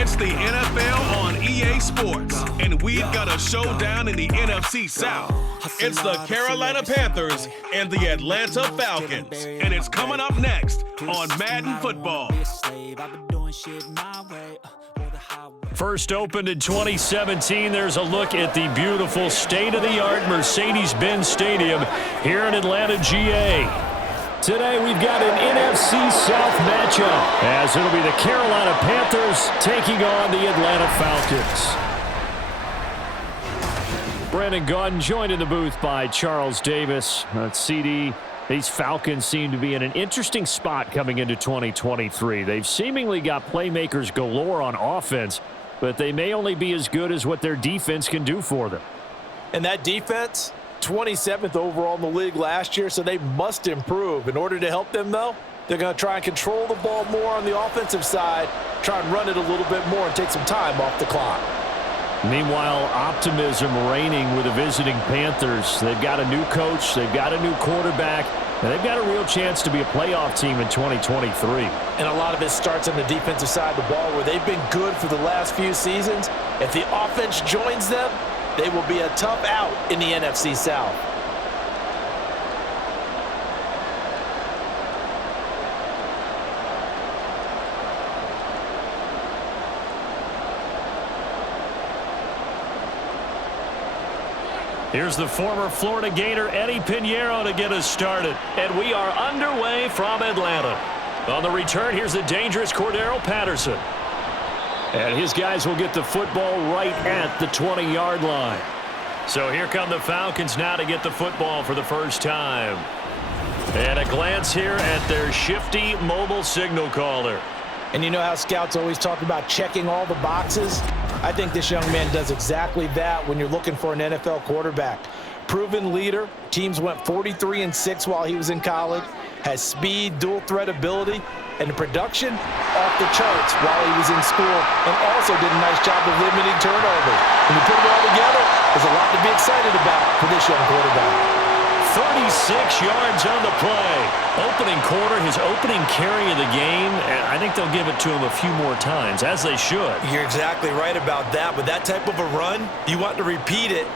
It's the NFL on EA Sports, and we've got a showdown in the NFC South. It's the Carolina Panthers and the Atlanta Falcons, and it's coming up next on Madden Football. First opened in 2017, there's a look at the beautiful state-of-the-art Mercedes-Benz Stadium here in Atlanta, GA. Today we've got an NFC South matchup, as it'll be the Carolina Panthers taking on the Atlanta Falcons. Brandon Gaudin joined in the booth by Charles Davis. CD, these Falcons seem to be in an interesting spot coming into 2023. They've seemingly got playmakers galore on offense, but they may only be as good as what their defense can do for them. And that defense, 27th overall in the league last year, so they must improve. In order to help them, though, they're going to try and control the ball more on the offensive side, try and run it a little bit more and take some time off the clock. Meanwhile, optimism reigning with the visiting Panthers. They've got a new coach, they've got a new quarterback, and they've got a real chance to be a playoff team in 2023. And a lot of it starts on the defensive side of the ball, where they've been good for the last few seasons. If the offense joins them, they will be a tough out in the NFC South. Here's the former Florida Gator Eddie Pinheiro to get us started. And we are underway from Atlanta. On the return, here's the dangerous Cordero Patterson. And his guys will get the football right at the 20-yard line. So here come the Falcons now to get the football for the first time. And a glance here at their shifty mobile signal caller. And you know how scouts always talk about checking all the boxes? I think this young man does exactly that when you're looking for an NFL quarterback. Proven leader. Teams went 43-6 while he was in college. Has speed, dual threat ability, and the production off the charts while he was in school, and also did a nice job of limiting turnovers. When you put it all together, there's a lot to be excited about for this young quarterback. 36 yards on the play. Opening quarter, his opening carry of the game, and I think they'll give it to him a few more times, as they should. You're exactly right about that. With that type of a run, you want to repeat it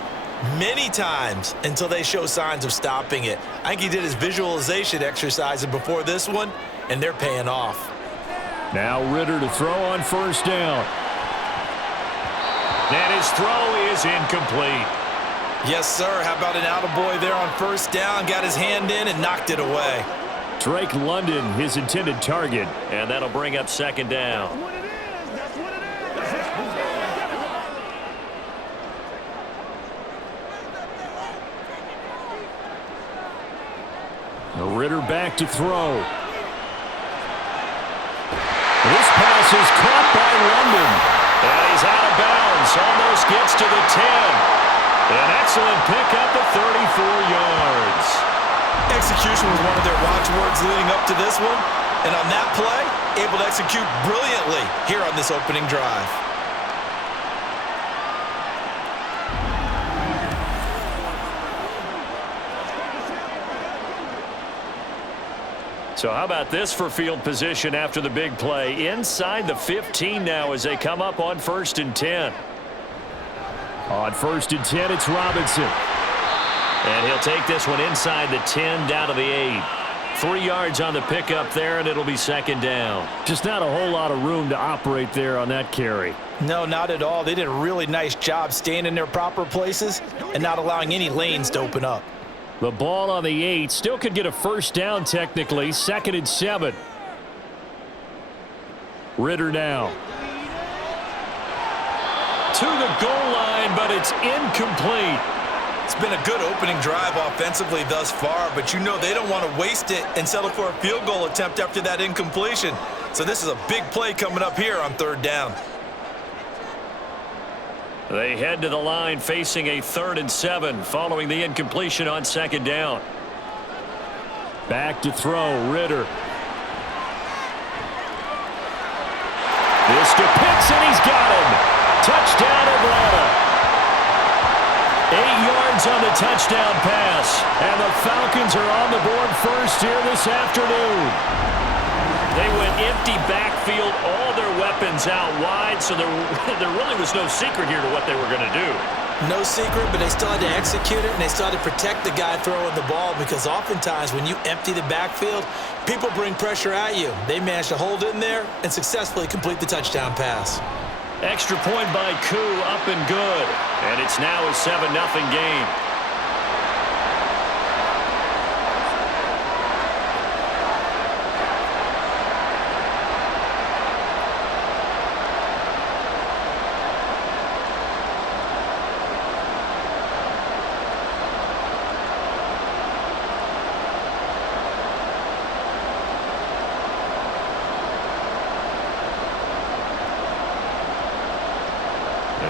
many times until they show signs of stopping it. I think he did his visualization exercises before this one, and they're paying off. Now Ritter to throw on first down. And his throw is incomplete. Yes, sir. How about an attaboy there on first down? Got his hand in and knocked it away. Drake London, his intended target, and that'll bring up second down. Ritter back to throw. This pass is caught by London. And he's out of bounds. Almost gets to the 10. An excellent pickup of 34 yards. Execution was one of their watchwords leading up to this one. And on that play, able to execute brilliantly here on this opening drive. So how about this for field position after the big play? Inside the 15 now as they come up on 1st and 10. On 1st and 10, it's Robinson. And he'll take this one inside the 10 down to the 8. 3 yards on the pickup there, and it'll be second down. Just not a whole lot of room to operate there on that carry. No, not at all. They did a really nice job staying in their proper places and not allowing any lanes to open up. The ball on the 8 still could get a first down technically. 2nd and 7. Ritter now. To the goal line, but it's incomplete. It's been a good opening drive offensively thus far, but you know they don't want to waste it and settle for a field goal attempt after that incompletion. So this is a big play coming up here on 3rd down. They head to the line facing a 3rd and 7 following the incompletion on 2nd down. Back to throw, Ritter. This to Pitts, and he's got him. Touchdown, Atlanta. 8 yards on the touchdown pass. And the Falcons are on the board first here this afternoon. They went empty backfield, all their weapons out wide, so there really was no secret here to what they were going to do. No secret, but they still had to execute it, and they still had to protect the guy throwing the ball, because oftentimes when you empty the backfield, people bring pressure at you. They managed to hold in there and successfully complete the touchdown pass. Extra point by Koo, up and good. And it's now a 7-0 game.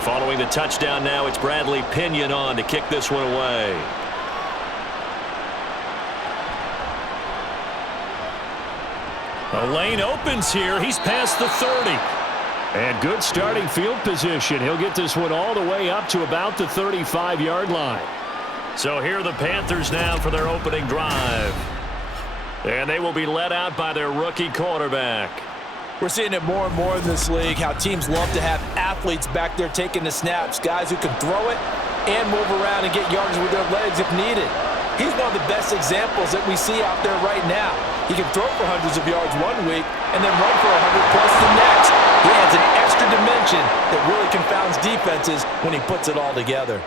Following the touchdown now, it's Bradley Pinion on to kick this one away. A lane opens here. He's past the 30. And good starting field position. He'll get this one all the way up to about the 35-yard line. So here are the Panthers now for their opening drive. And they will be led out by their rookie quarterback. We're seeing it more and more in this league, how teams love to have athletes back there taking the snaps, guys who can throw it and move around and get yards with their legs if needed. He's one of the best examples that we see out there right now. He can throw for hundreds of yards one week and then run for 100+ the next. He adds an extra dimension that really confounds defenses when he puts it all together.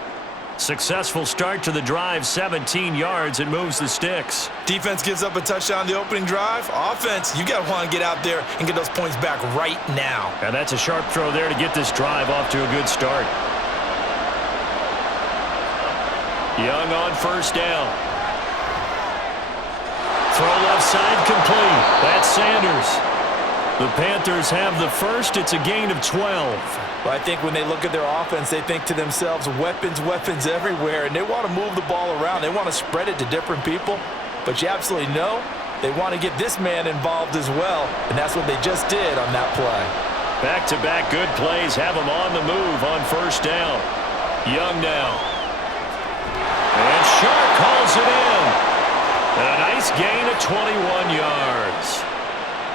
Successful start to the drive, 17 yards, and moves the sticks. Defense gives up a touchdown on the opening drive. Offense, you got to want to get out there and get those points back right now. And that's a sharp throw there to get this drive off to a good start. Young on first down. Throw left side complete. That's Sanders. The Panthers have the first. It's a gain of 12. Well, I think when they look at their offense, they think to themselves, weapons, weapons everywhere, and they want to move the ball around. They want to spread it to different people, but you absolutely know they want to get this man involved as well, and that's what they just did on that play. Back-to-back good plays have them on the move on first down. Young now. And Sharp calls it in. And a nice gain of 21 yards.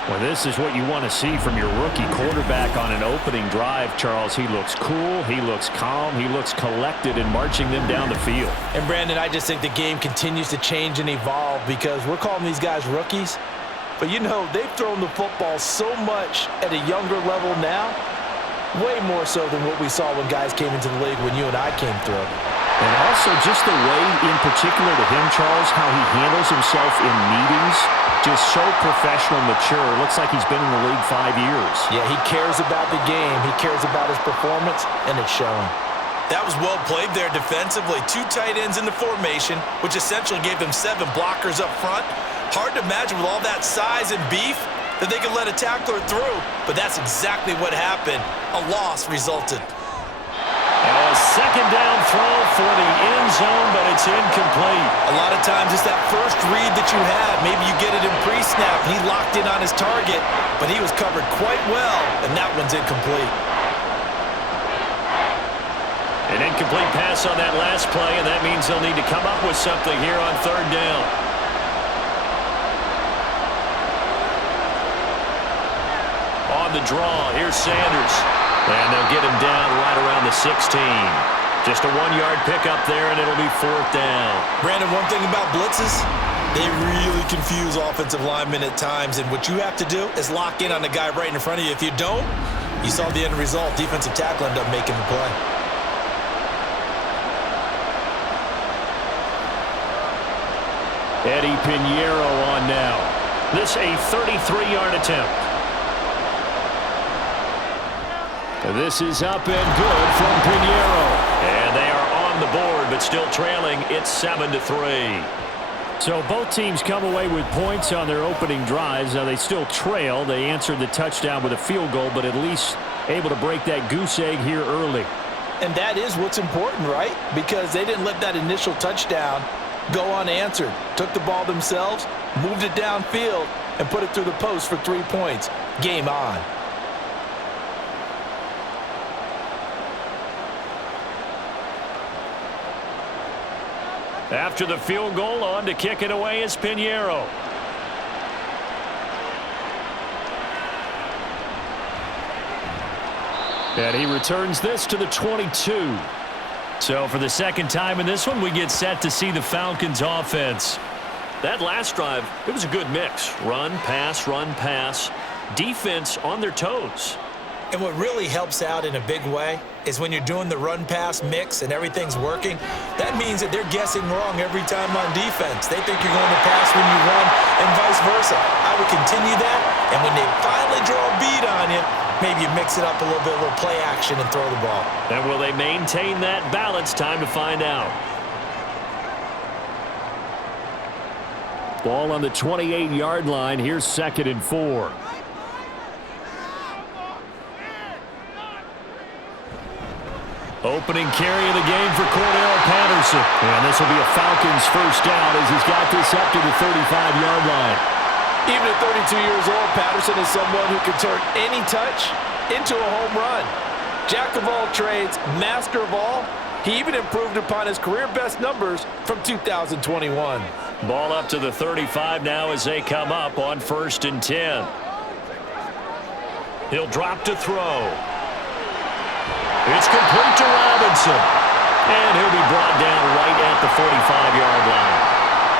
Well, this is what you want to see from your rookie quarterback on an opening drive, Charles. He looks cool, he looks calm, he looks collected in marching them down the field. And, Brandon, I just think the game continues to change and evolve because we're calling these guys rookies. But, you know, they've thrown the football so much at a younger level now, way more so than what we saw when guys came into the league when you and I came through. And also just the way, in particular to him, Charles, how he handles himself in meetings, just so professional, mature. Looks like he's been in the league 5 years. Yeah, he cares about the game. He cares about his performance, and it's showing. That was well played there defensively. 2 tight ends in the formation, which essentially gave them 7 blockers up front. Hard to imagine with all that size and beef that they could let a tackler through, but that's exactly what happened. A loss resulted. A second down throw for the end zone, but it's incomplete. A lot of times it's that first read that you have. Maybe you get it in pre-snap. He locked in on his target, but he was covered quite well, and that one's incomplete. An incomplete pass on that last play, and that means they'll need to come up with something here on third down. On the draw, here's Sanders. And they'll get him down right around the 16. Just a 1-yard pickup there, and it'll be 4th down. Brandon, one thing about blitzes, they really confuse offensive linemen at times, and what you have to do is lock in on the guy right in front of you. If you don't, you saw the end result. Defensive tackle ended up making the play. Eddie Pinheiro on now. This a 33-yard attempt. This is up and good from Pinheiro. And they are on the board, but still trailing. It's 7-3. So both teams come away with points on their opening drives. Now they still trail. They answered the touchdown with a field goal, but at least able to break that goose egg here early. And that is what's important, right? Because they didn't let that initial touchdown go unanswered. Took the ball themselves, moved it downfield, and put it through the post for 3 points. Game on. After the field goal, on to kick it away is Pinheiro. And he returns this to the 22. So for the second time in this one, we get set to see the Falcons offense. That last drive, it was a good mix. Run, pass, defense on their toes. And what really helps out in a big way is when you're doing the run-pass mix and everything's working, that means that they're guessing wrong every time on defense. They think you're going to pass when you run and vice versa. I would continue that, and when they finally draw a beat on you, maybe you mix it up a little bit, a little play action and throw the ball. And will they maintain that balance? Time to find out. Ball on the 28-yard line. Here's 2nd and 4. Opening carry of the game for Cordell Patterson. And this will be a Falcons first down as he's got this up to the 35-yard line. Even at 32 years old, Patterson is someone who can turn any touch into a home run. Jack of all trades, master of all. He even improved upon his career best numbers from 2021. Ball up to the 35 now as they come up on 1st and 10. He'll drop to throw. It's complete to Robinson. And he'll be brought down right at the 45-yard line.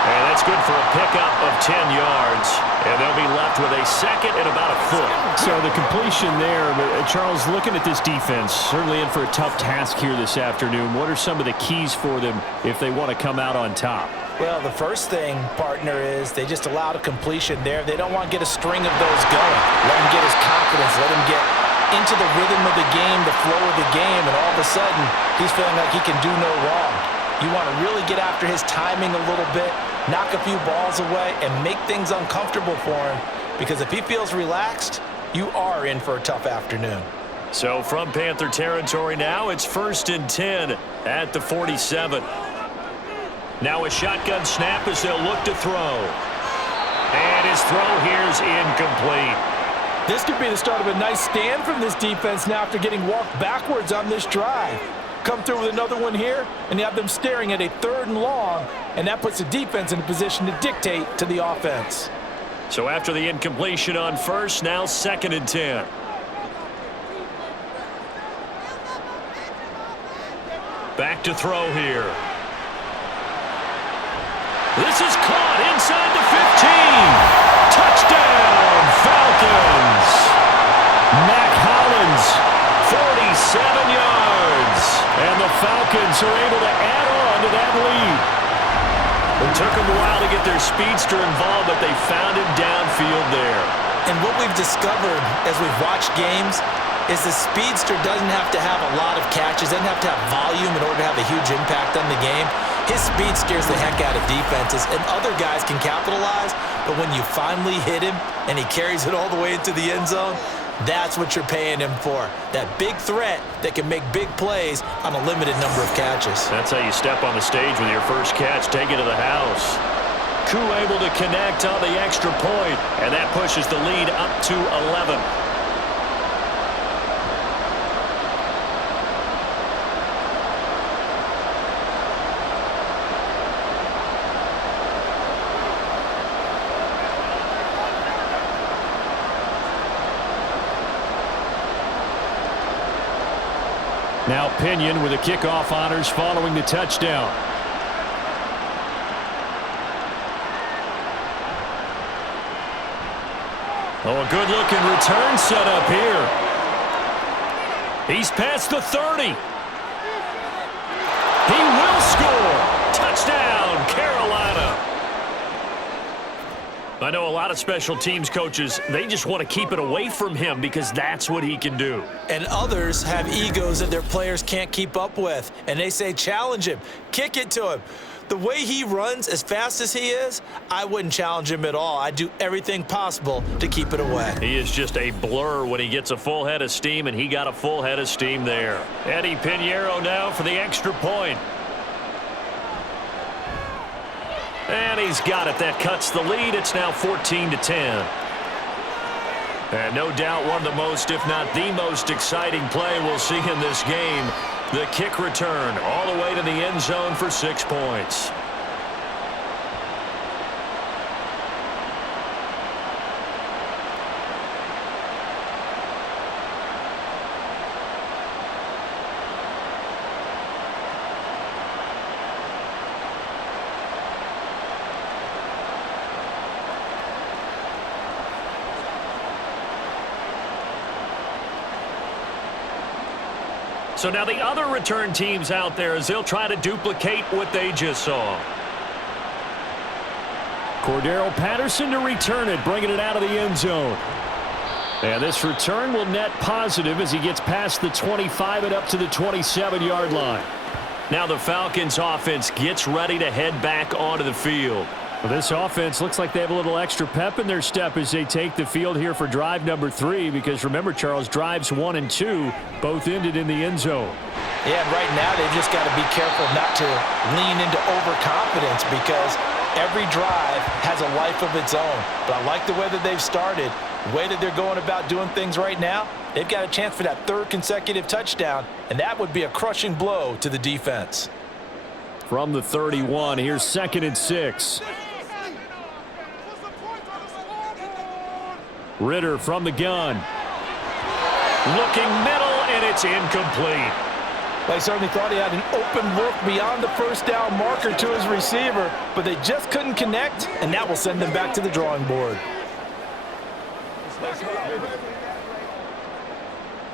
And that's good for a pickup of 10 yards. And they'll be left with a second and about a foot. So the completion there, Charles, looking at this defense, certainly in for a tough task here this afternoon. What are some of the keys for them if they want to come out on top? Well, the first thing, partner, is they just allowed a completion there. They don't want to get a string of those going. Let him get his confidence. Let him get into the rhythm of the game, the flow of the game, and all of a sudden, he's feeling like he can do no wrong. You want to really get after his timing a little bit, knock a few balls away, and make things uncomfortable for him, because if he feels relaxed, you are in for a tough afternoon. So from Panther territory now, it's 1st and 10 at the 47. Now a shotgun snap as they'll look to throw. And his throw here's incomplete. This could be the start of a nice stand from this defense now after getting walked backwards on this drive. Come through with another one here, and you have them staring at a 3rd and long, and that puts the defense in a position to dictate to the offense. So after the incompletion on 1st, now 2nd and 10. Back to throw here. This is caught inside the 15. Touchdown, Falcons. Mac Hollins, 47 yards. And the Falcons are able to add on to that lead. It took them a while to get their speedster involved, but they found him downfield there. And what we've discovered as we've watched games is the speedster doesn't have to have a lot of catches, doesn't have to have volume in order to have a huge impact on the game. His speed scares the heck out of defenses, and other guys can capitalize, but when you finally hit him and he carries it all the way into the end zone, that's what you're paying him for. That big threat that can make big plays on a limited number of catches. That's how you step on the stage with your first catch, take it to the house. Koo able to connect on the extra point, and that pushes the lead up to 11. Now Pinion with the kickoff honors following the touchdown. Oh, a good-looking return set up here. He's past the 30. He will score. Touchdown, Carolina. I know a lot of special teams coaches, they just want to keep it away from him because that's what he can do. And others have egos that their players can't keep up with. And they say, challenge him, kick it to him. The way he runs as fast as he is, I wouldn't challenge him at all. I'd do everything possible to keep it away. He is just a blur when he gets a full head of steam, and he got a full head of steam there. Eddie Pinheiro now for the extra point. And he's got it. That cuts the lead. It's now 14-10. And no doubt one of the most, if not the most exciting play we'll see in this game. The kick return all the way to the end zone for 6 points. So now the other return teams out there as they'll try to duplicate what they just saw. Cordero Patterson to return it, bringing it out of the end zone. And this return will net positive as he gets past the 25 and up to the 27-yard line. Now the Falcons offense gets ready to head back onto the field. Well, this offense looks like they have a little extra pep in their step as they take the field here for drive number 3, because remember, Charles, drives 1 and 2 both ended in the end zone. Yeah, and right now they've just got to be careful not to lean into overconfidence, because every drive has a life of its own. But I like the way that they've started, the way that they're going about doing things right now. They've got a chance for that 3rd consecutive touchdown, and that would be a crushing blow to the defense. From the 31, here's 2nd and 6. Ritter from the gun. Looking middle, and it's incomplete. They certainly thought he had an open look beyond the first down marker to his receiver, but they just couldn't connect, and that will send them back to the drawing board.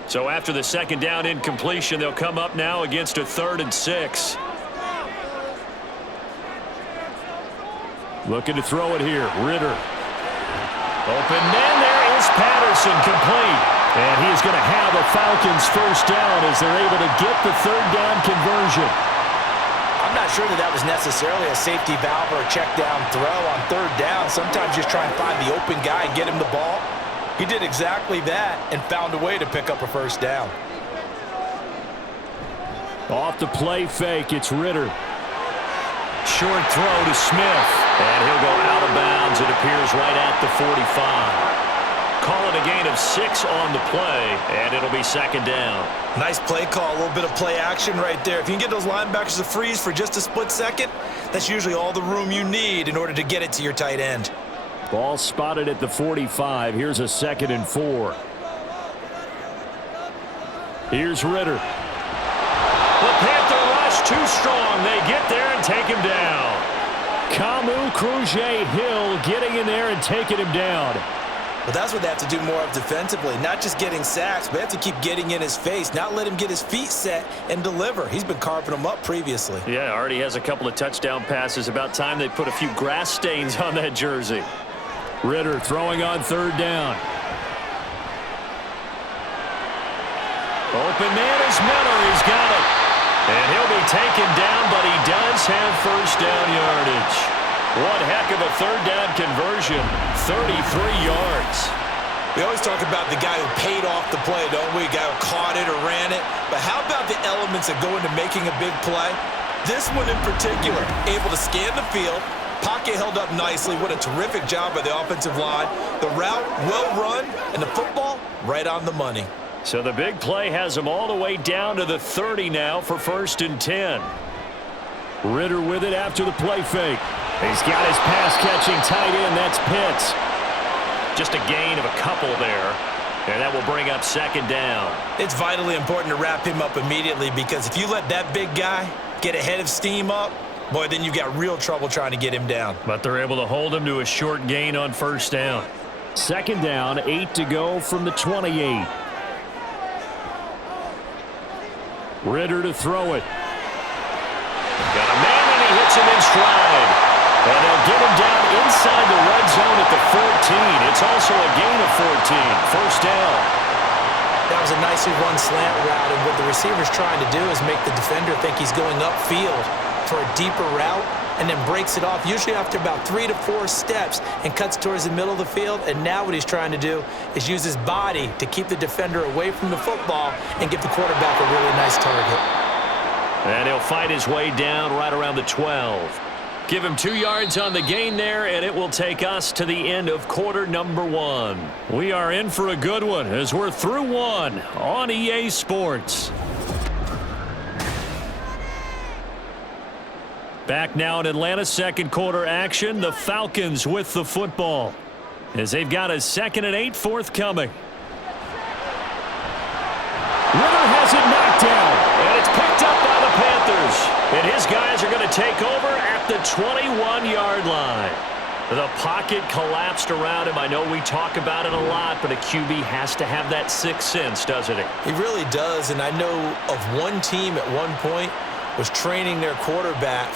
So after the 2nd down incompletion, they'll come up now against a 3rd and 6. Looking to throw it here. Ritter. Open man, there is Patterson, complete. And he is going to have a Falcons first down as they're able to get the 3rd down conversion. I'm not sure that was necessarily a safety valve or a check down throw on 3rd down. Sometimes just try and find the open guy and get him the ball. He did exactly that and found a way to pick up a first down. Off the play fake, it's Ritter. Short throw to Smith. And he'll go out of bounds, it appears, right at the 45. Call it a gain of 6 on the play, and it'll be 2nd down. Nice play call, a little bit of play action right there. If you can get those linebackers to freeze for just a split second, that's usually all the room you need in order to get it to your tight end. Ball spotted at the 45. Here's a 2nd and 4. Here's Ritter. The Panther rush too strong. They get there and take him down. Kamu Cruz-Hill getting in there and taking him down. But that's what they have to do more of defensively, not just getting sacks, but they have to keep getting in his face, not let him get his feet set and deliver. He's been carving them up previously. Yeah, already has a couple of touchdown passes. About time they put a few grass stains on that jersey. Ritter throwing on 3rd down. Open man is Miller. He's got it. And he'll be taken down, but he does have first down yardage. One heck of a 3rd down conversion, 33 yards. We always talk about the guy who paid off the play, don't we? The guy who caught it or ran it. But how about the elements that go into making a big play? This one in particular, able to scan the field, pocket held up nicely. What a terrific job by the offensive line. The route well run, and the football right on the money. So the big play has him all the way down to the 30 now for 1st and 10. Ritter with it after the play fake. He's got his pass-catching tight end. That's Pitts. Just a gain of a couple there. And that will bring up 2nd down. It's vitally important to wrap him up immediately, because if you let that big guy get ahead of steam up, boy, then you got real trouble trying to get him down. But they're able to hold him to a short gain on 1st down. 2nd down, 8 to go from the 28. Ritter to throw it. Got a man, and he hits him in stride. And they'll get him down inside the red zone at the 14. It's also a gain of 14. First down. That was a nicely run slant route, and what the receiver's trying to do is make the defender think he's going upfield for a deeper route, and then breaks it off, usually after about 3 to 4 steps, and cuts towards the middle of the field. And now what he's trying to do is use his body to keep the defender away from the football and give the quarterback a really nice target. And he'll fight his way down right around the 12. Give him 2 yards on the gain there, and it will take us to the end of quarter number 1. We are in for a good one as we're through 1 on EA Sports. Back now in Atlanta, 2nd quarter action. The Falcons with the football as they've got a 2nd and 8 forthcoming. Ritter has it knocked down. And it's picked up by the Panthers. And his guys are going to take over at the 21-yard line. The pocket collapsed around him. I know we talk about it a lot, but a QB has to have that sixth sense, doesn't he? He really does, and I know of one team at one point was training their quarterback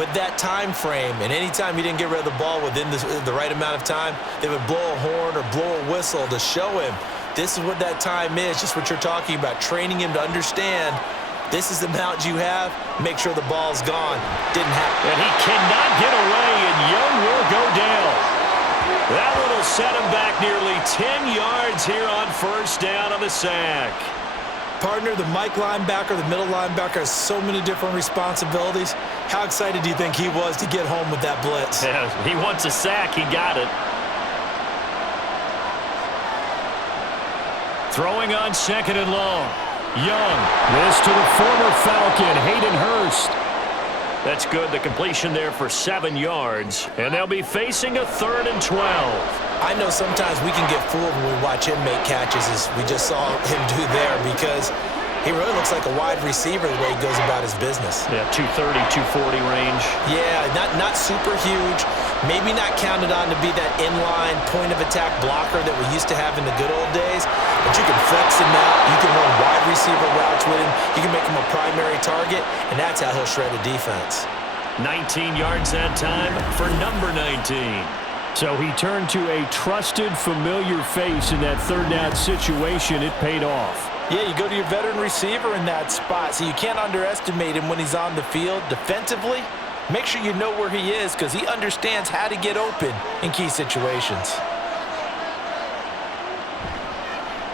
with that time frame, and anytime he didn't get rid of the ball within the right amount of time, they would blow a horn or blow a whistle to show him this is what that time is, just what you're talking about, training him to understand this is the amount you have, make sure the ball's gone. Didn't happen. And he cannot get away, and Young will go down. That one will set him back nearly 10 yards here on first down on the sack. Partner, the Mike linebacker, the middle linebacker has so many different responsibilities. How excited do you think he was to get home with that blitz? Yeah, he wants a sack. He got it. Throwing on second and long. Young. This to the former Falcon, Hayden Hurst. That's good. The completion there for 7 yards. And they'll be facing a 3rd and 12. I know sometimes we can get fooled when we watch him make catches, as we just saw him do there, because he really looks like a wide receiver the way he goes about his business. Yeah, 230, 240 range. Yeah, not super huge. Maybe not counted on to be that inline point-of-attack blocker that we used to have in the good old days, but you can flex him out. You can run wide receiver routes with him. You can make him a primary target, and that's how he'll shred a defense. 19 yards that time for number 19. So he turned to a trusted, familiar face in that third down situation. It paid off. Yeah, you go to your veteran receiver in that spot, so you can't underestimate him when he's on the field. Defensively, make sure you know where he is because he understands how to get open in key situations.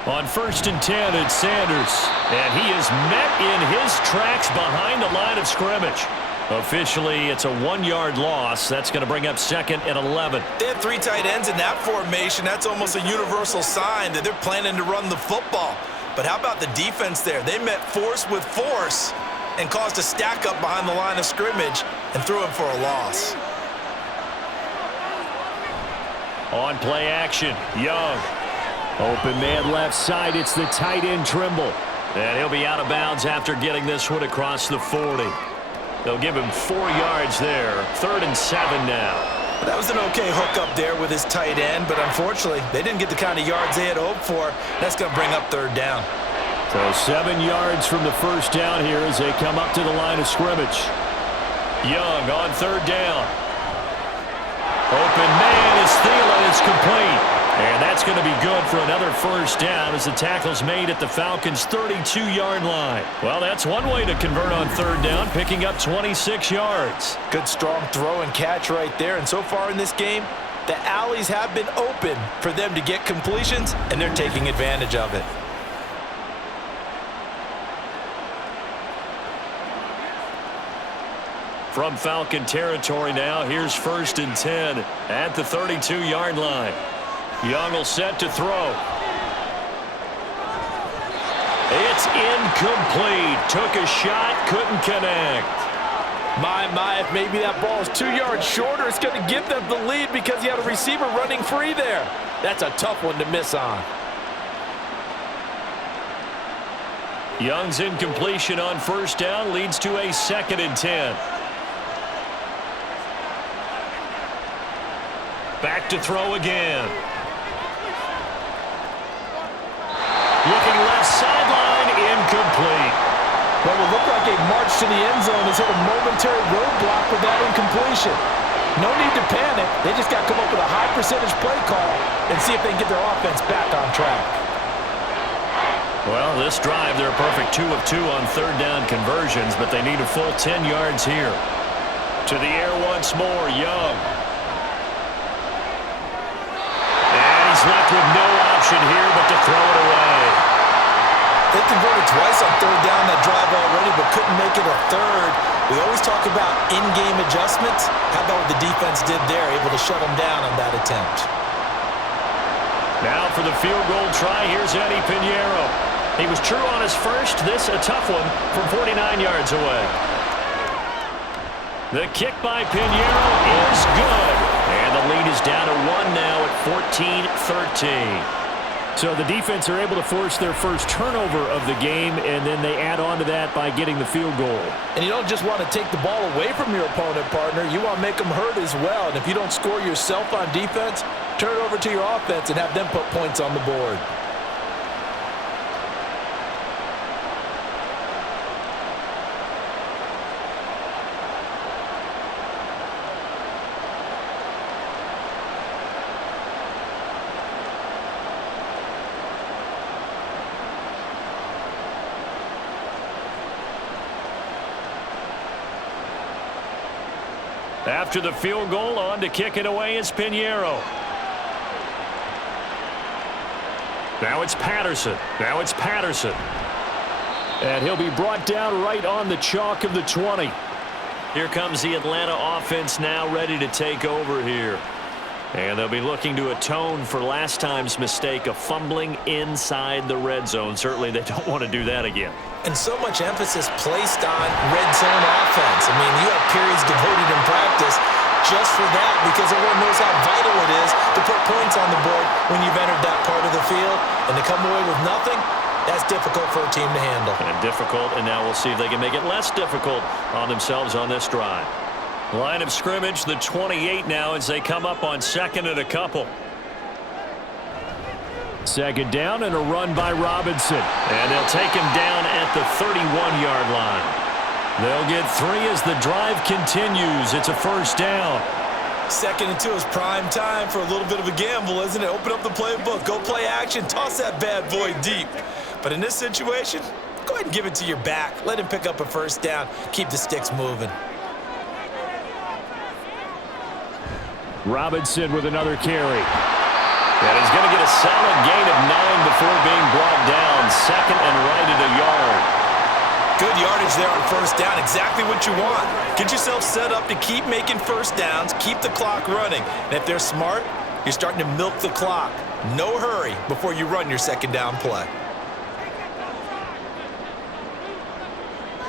On 1st and 10, it's Sanders. And he is met in his tracks behind the line of scrimmage. Officially, it's a 1-yard loss. That's going to bring up 2nd and 11. They had 3 tight ends in that formation. That's almost a universal sign that they're planning to run the football. But how about the defense there? They met force with force and caused a stack up behind the line of scrimmage and threw him for a loss. On play action, Young. Open man left side. It's the tight end Trimble. And he'll be out of bounds after getting this one across the 40. They'll give him 4 yards there. 3rd and 7 now. That was an okay hook up there with his tight end, but unfortunately, they didn't get the kind of yards they had hoped for. That's going to bring up 3rd down. So 7 yards from the first down here as they come up to the line of scrimmage. Young on 3rd down. Open man is Thielen. It's complete. And that's going to be good for another first down as the tackle's made at the Falcons' 32-yard line. Well, that's one way to convert on 3rd down, picking up 26 yards. Good strong throw and catch right there. And so far in this game, the alleys have been open for them to get completions, and they're taking advantage of it. From Falcon territory now, here's 1st and 10 at the 32-yard line. Young will set to throw. It's incomplete. Took a shot, couldn't connect. My, if maybe that ball is 2 yards shorter, it's going to give them the lead because you had a receiver running free there. That's a tough one to miss on. Young's incompletion on 1st down leads to a 2nd and 10. Back to throw again. Looking left sideline, incomplete. Well, it looked like a march to the end zone has hit a momentary roadblock with that incompletion. No need to panic. They just got to come up with a high percentage play call and see if they can get their offense back on track. Well, this drive, they're a perfect 2 of 2 on 3rd down conversions, but they need a full 10 yards here. To the air once more, Young. And he's left with no option here but to throw it away. They converted twice on 3rd down that drive already, but couldn't make it a 3rd. We always talk about in-game adjustments. How about what the defense did there, able to shut them down on that attempt? Now for the field goal try, here's Eddie Pinheiro. He was true on his first, this a tough one from 49 yards away. The kick by Pinheiro is good. And the lead is down to 1 now at 14-13. So the defense are able to force their first turnover of the game, and then they add on to that by getting the field goal. And you don't just want to take the ball away from your opponent, partner. You want to make them hurt as well. And if you don't score yourself on defense, turn it over to your offense and have them put points on the board. After the field goal, on to kick it away is Pinheiro. Now it's Patterson. And he'll be brought down right on the chalk of the 20. Here comes the Atlanta offense now ready to take over here. And they'll be looking to atone for last time's mistake of fumbling inside the red zone. Certainly they don't want to do that again. And so much emphasis placed on red zone offense. I mean, you have periods devoted in practice just for that because everyone knows how vital it is to put points on the board when you've entered that part of the field. And to come away with nothing, that's difficult for a team to handle. And difficult, and now we'll see if they can make it less difficult on themselves on this drive. Line of scrimmage, the 28 now as they come up on second and a couple. Second down and a run by Robinson. And they'll take him down at the 31-yard line. They'll get 3 as the drive continues. It's a first down. 2nd and 2 is prime time for a little bit of a gamble, isn't it? Open up the playbook, go play action, toss that bad boy deep. But in this situation, go ahead and give it to your back. Let him pick up a first down. Keep the sticks moving. Robinson with another carry. And he's going to get a solid gain of 9 before being brought down. Second and right at a yard. Good yardage there on first down. Exactly what you want. Get yourself set up to keep making first downs, keep the clock running. And if they're smart, you're starting to milk the clock. No hurry before you run your second down play.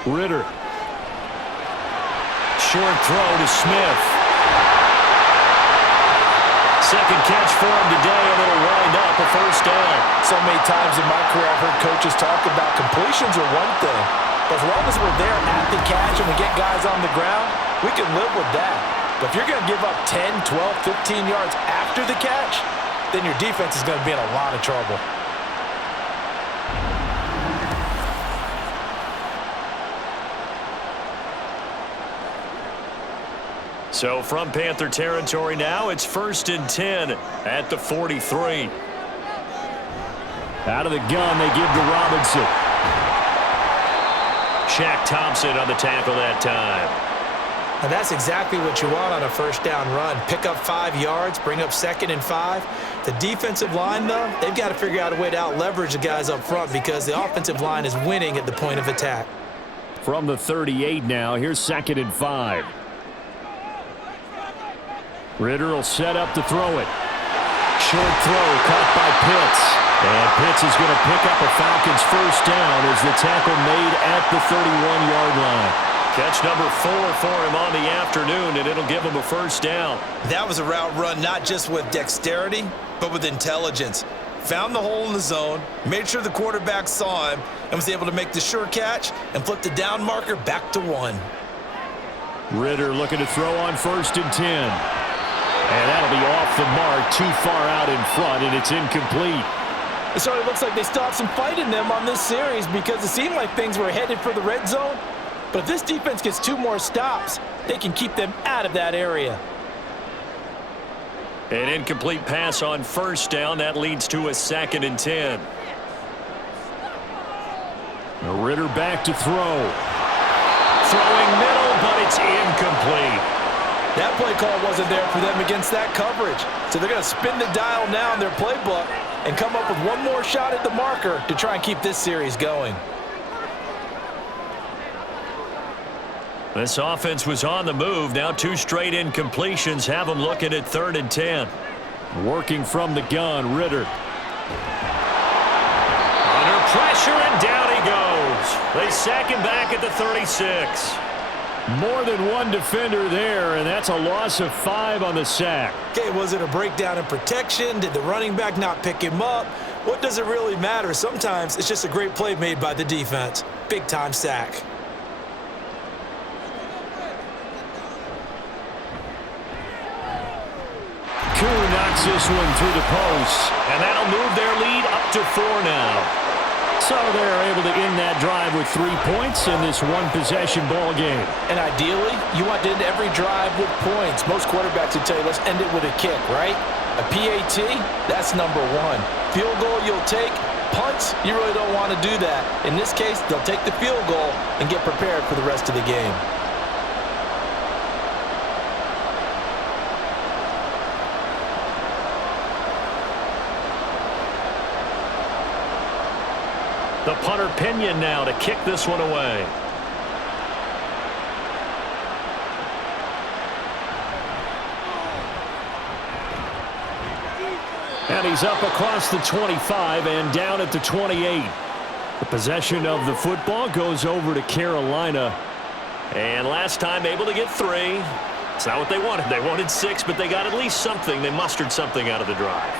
Ritter. Short throw to Smith. Second catch for him today, and it'll wind up a first down. So many times in my career I've heard coaches talk about completions are one thing, but as long as we're there at the catch and we get guys on the ground, we can live with that. But if you're going to give up 10, 12, 15 yards after the catch, then your defense is going to be in a lot of trouble. So from Panther territory now, it's 1st and 10 at the 43. Out of the gun, they give to Robinson. Shaq Thompson on the tackle that time. And that's exactly what you want on a first down run. Pick up 5 yards, bring up 2nd and 5. The defensive line, though, they've got to figure out a way to out-leverage the guys up front because the offensive line is winning at the point of attack. From the 38 now, here's 2nd and 5. Ritter will set up to throw it. Short throw caught by Pitts. And Pitts is going to pick up a Falcons first down as the tackle made at the 31-yard line. Catch number 4 for him on the afternoon, and it'll give him a first down. That was a route run not just with dexterity, but with intelligence. Found the hole in the zone, made sure the quarterback saw him, and was able to make the sure catch and flip the down marker back to 1. Ritter looking to throw on 1st and 10. And that'll be off the mark, too far out in front, and it's incomplete. It certainly looks like they still have some fight in them on this series because it seemed like things were headed for the red zone. But if this defense gets 2 more stops, they can keep them out of that area. An incomplete pass on first down. That leads to a 2nd and 10. Ritter back to throw. Throwing middle, but it's incomplete. That play call wasn't there for them against that coverage. So they're going to spin the dial now in their playbook and come up with 1 more shot at the marker to try and keep this series going. This offense was on the move. Now 2 straight incompletions have them looking at 3rd and 10. Working from the gun, Ritter. Under pressure, and down he goes. They sack him back at the 36. More than one defender there, and that's a loss of 5 on the sack. Okay, was it a breakdown in protection? Did the running back not pick him up? What does it really matter? Sometimes it's just a great play made by the defense. Big-time sack. Kuhn knocks this one through the post, and that'll move their lead up to 4 now. So they're able to end that drive with 3 points in this one-possession ball game. And ideally, you want to end every drive with points. Most quarterbacks would tell you, let's end it with a kick, right? A PAT, that's number 1. Field goal you'll take. Punts, you really don't want to do that. In this case, they'll take the field goal and get prepared for the rest of the game. The punter Pinion now to kick this one away. And he's up across the 25 and down at the 28. The possession of the football goes over to Carolina. And last time able to get 3. It's not what they wanted. They wanted 6, but they got at least something. They mustered something out of the drive.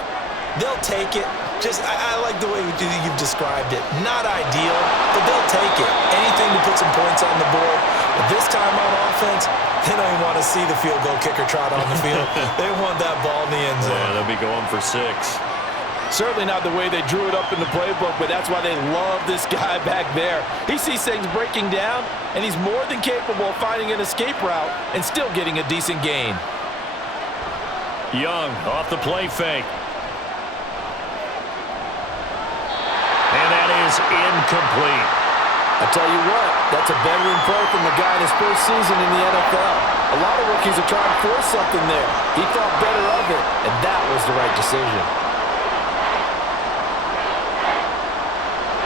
They'll take it. I like the way you've described it. Not ideal, but they'll take it. Anything to put some points on the board. But this time on offense, they don't even want to see the field goal kicker trot on the field. They want that ball in the end zone. Yeah, they'll be going for 6. Certainly not the way they drew it up in the playbook, but that's why they love this guy back there. He sees things breaking down, and he's more than capable of finding an escape route and still getting a decent gain. Young off the play fake. And that is incomplete. I tell you what, that's a veteran play from the guy in his first season in the NFL. A lot of rookies are trying to force something there. He thought better of it, and that was the right decision.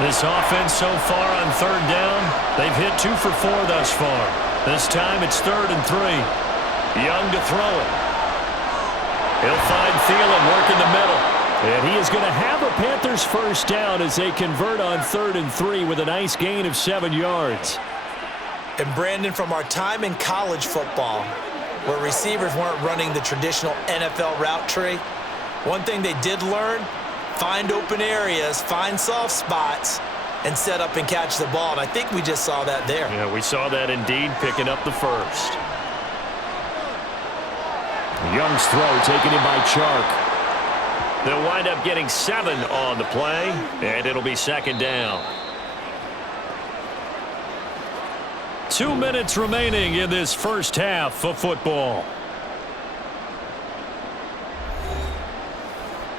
This offense so far on 3rd down, they've hit 2 for 4 thus far. This time it's 3rd and 3. Young to throw it. He'll find Thielen working the middle. And he is going to have a Panthers first down as they convert on 3rd and 3 with a nice gain of 7 yards. And Brandon, from our time in college football, where receivers weren't running the traditional NFL route tree, one thing they did learn, find open areas, find soft spots, and set up and catch the ball. And I think we just saw that there. Yeah, we saw that indeed, picking up the first. Young's throw taken in by Chark. They'll wind up getting 7 on the play, and it'll be 2nd down. 2 minutes remaining in this first half of football.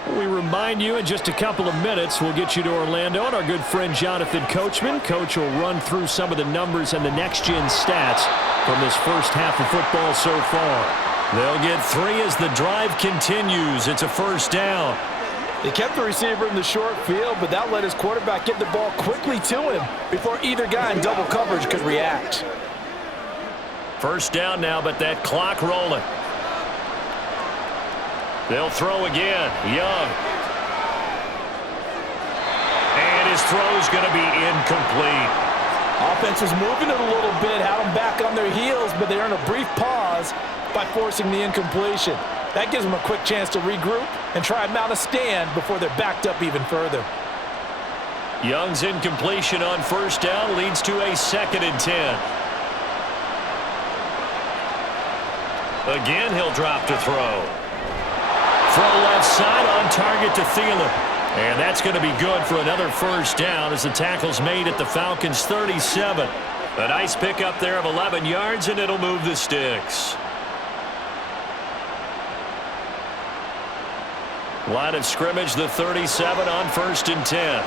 We remind you in just a couple of minutes, we'll get you to Orlando and our good friend Jonathan Coachman. Coach will run through some of the numbers and the next-gen stats from this first half of football so far. They'll get 3 as the drive continues. It's a first down. They kept the receiver in the short field, but that let his quarterback get the ball quickly to him before either guy in double coverage could react. First down now, but that clock rolling. They'll throw again. Young. And his throw's going to be incomplete. Offense was moving it a little bit, had them back on their heels, but they earned a brief pause by forcing the incompletion. That gives them a quick chance to regroup and try and mount a stand before they're backed up even further. Young's incompletion on first down leads to a 2nd and 10. Again, he'll drop to throw. Throw left side on target to Thielen. And that's going to be good for another first down as the tackle's made at the Falcons' 37. A nice pickup there of 11 yards, and it'll move the sticks. Line of scrimmage, the 37 on 1st and 10.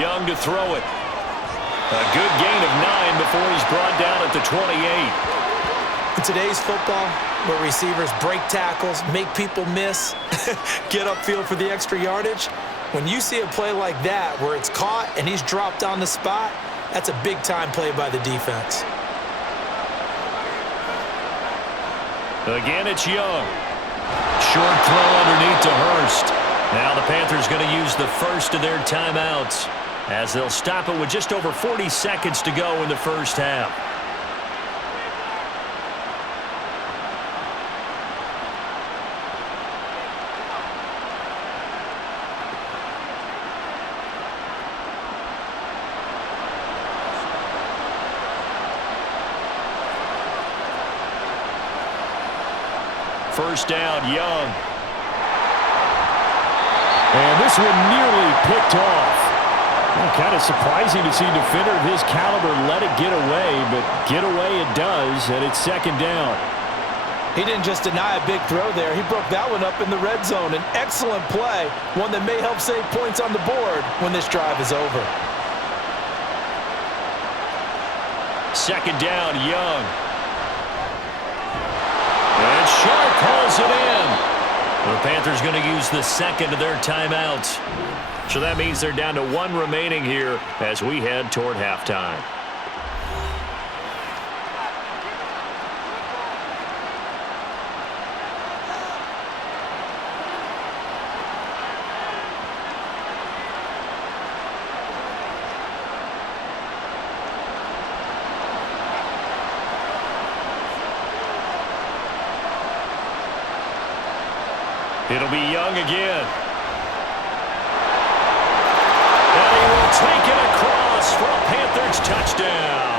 Young to throw it. A good gain of 9 before he's brought down at the 28. In today's football, where receivers break tackles, make people miss, get upfield for the extra yardage, when you see a play like that where it's caught and he's dropped on the spot, that's a big-time play by the defense. Again, it's Young. Short throw underneath to Hurst. Now the Panthers going to use the first of their timeouts as they'll stop it with just over 40 seconds to go in the first half. First down, Young. And this one nearly picked off. Well, kind of surprising to see a defender of his caliber let it get away, but get away it does, and it's second down. He didn't just deny a big throw there. He broke that one up in the red zone. An excellent play, one that may help save points on the board when this drive is over. Second down, Young. And Sharp pulls it in. The Panthers going to use the second of their timeouts. So that means they're down to one remaining here as we head toward halftime. It'll be Young again. And he will take it across for a Panthers touchdown.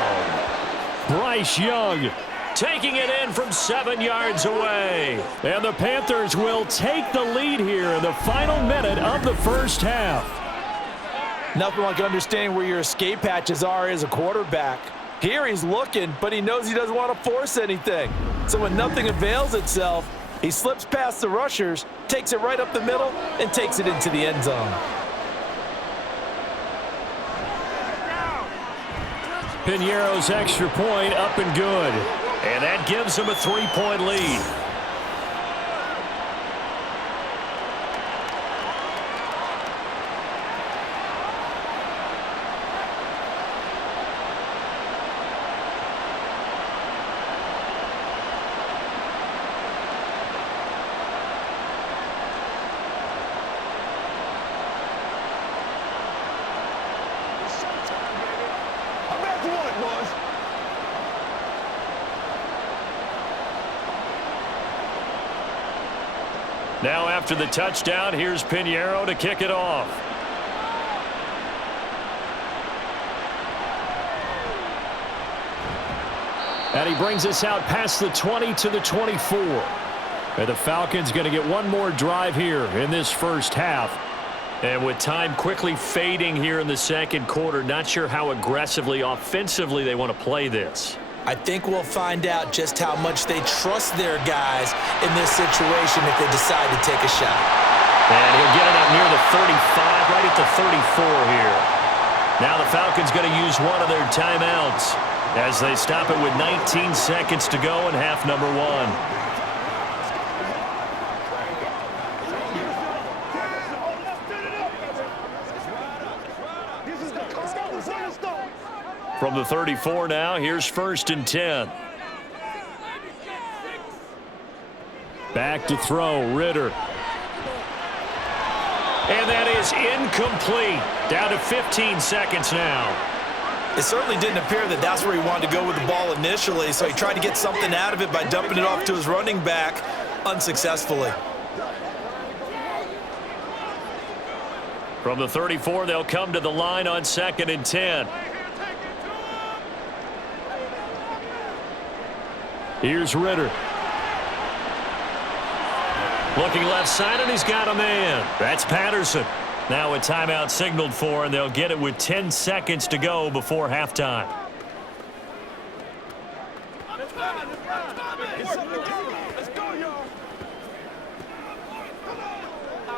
Bryce Young taking it in from 7 yards away. And the Panthers will take the lead here in the final minute of the first half. Nothing like understanding where your escape hatches are as a quarterback. Here he's looking, but he knows he doesn't want to force anything. So when nothing avails itself, he slips past the rushers, takes it right up the middle, and takes it into the end zone. Piñeiro's extra point up and good. And that gives him a 3-point lead. Now after the touchdown, here's Piñeiro to kick it off. And he brings us out past the 20 to the 24. And the Falcons going to get one more drive here in this first half. And with time quickly fading here in the second quarter, not sure how aggressively, offensively they want to play this. I think we'll find out just how much they trust their guys in this situation if they decide to take a shot. And he'll get it up near the 35, right at the 34 here. Now the Falcons going to use one of their timeouts as they stop it with 19 seconds to go in half number one. From the 34 now, here's 1st and 10. Back to throw, Ritter. And that is incomplete. Down to 15 seconds now. It certainly didn't appear that that's where he wanted to go with the ball initially, so he tried to get something out of it by dumping it off to his running back unsuccessfully. From the 34, they'll come to the line on 2nd and 10. Here's Ritter. Looking left side, and he's got a man. That's Patterson. Now a timeout signaled for, and they'll get it with 10 seconds to go before halftime.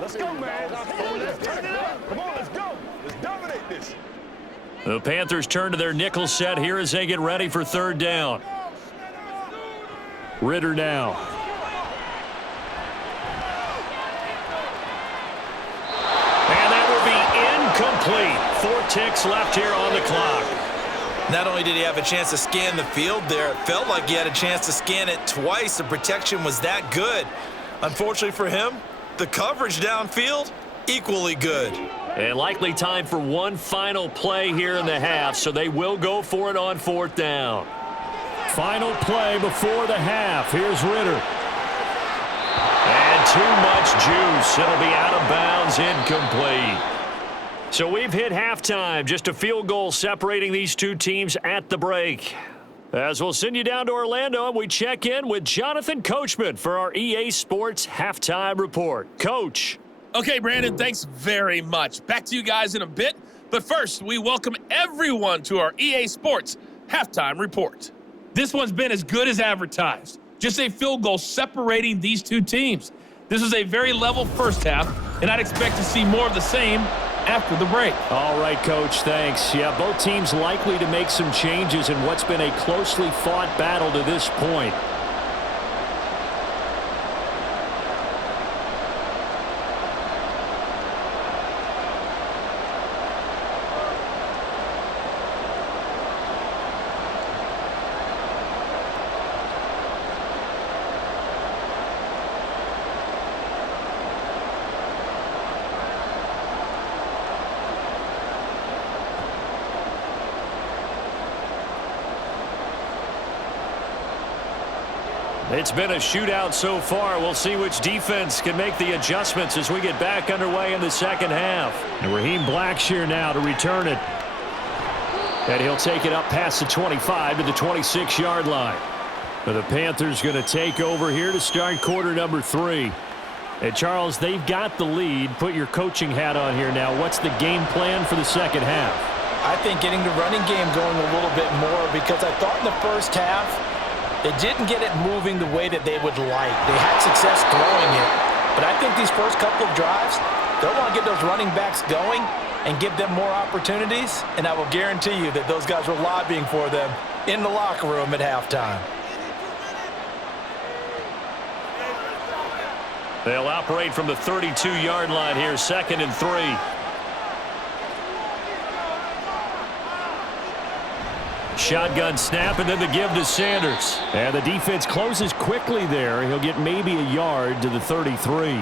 Let's go, man. Come on, let's go. Let's dominate this. The Panthers turn to their nickel set here as they get ready for 3rd down. Ritter now. And that will be incomplete. 4 ticks left here on the clock. Not only did he have a chance to scan the field there, it felt like he had a chance to scan it twice. The protection was that good. Unfortunately for him, the coverage downfield, equally good. And likely time for one final play here in the half, so they will go for it on 4th down. Final play before the half. Here's Ritter. And too much juice. It'll be out of bounds, incomplete. So we've hit halftime. Just a field goal separating these two teams at the break. As we'll send you down to Orlando, and we check in with Jonathan Coachman for our EA Sports Halftime Report. Coach. Okay, Brandon, thanks very much. Back to you guys in a bit. But first, we welcome everyone to our EA Sports Halftime Report. This one's been as good as advertised. Just a field goal separating these two teams. This was a very level first half, and I'd expect to see more of the same after the break. All right, Coach, thanks. Yeah, both teams likely to make some changes in what's been a closely fought battle to this point. It's been a shootout so far. We'll see which defense can make the adjustments as we get back underway in the second half. And Raheem Blackshear now to return it. And he'll take it up past the 25 to the 26-yard line. The Panthers going to take over here to start quarter number 3. And Charles, they've got the lead. Put your coaching hat on here now. What's the game plan for the second half? I think getting the running game going a little bit more, because I thought in the first half they didn't get it moving the way that they would like. They had success throwing it, but I think these first couple of drives, they'll want to get those running backs going and give them more opportunities, and I will guarantee you that those guys were lobbying for them in the locker room at halftime. They'll operate from the 32-yard line here, 2nd and 3. Shotgun snap, and then the give to Sanders. And the defense closes quickly there. He'll get maybe a yard to the 33.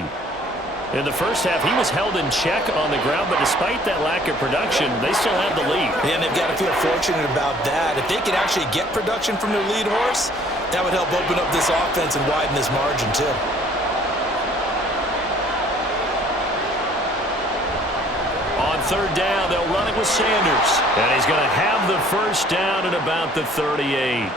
In the first half, he was held in check on the ground, but despite that lack of production, they still have the lead. And they've got to feel fortunate about that. If they could actually get production from their lead horse, that would help open up this offense and widen this margin too. On 3rd down, they'll run it with Sanders. And he's going to have the first down at about the 38.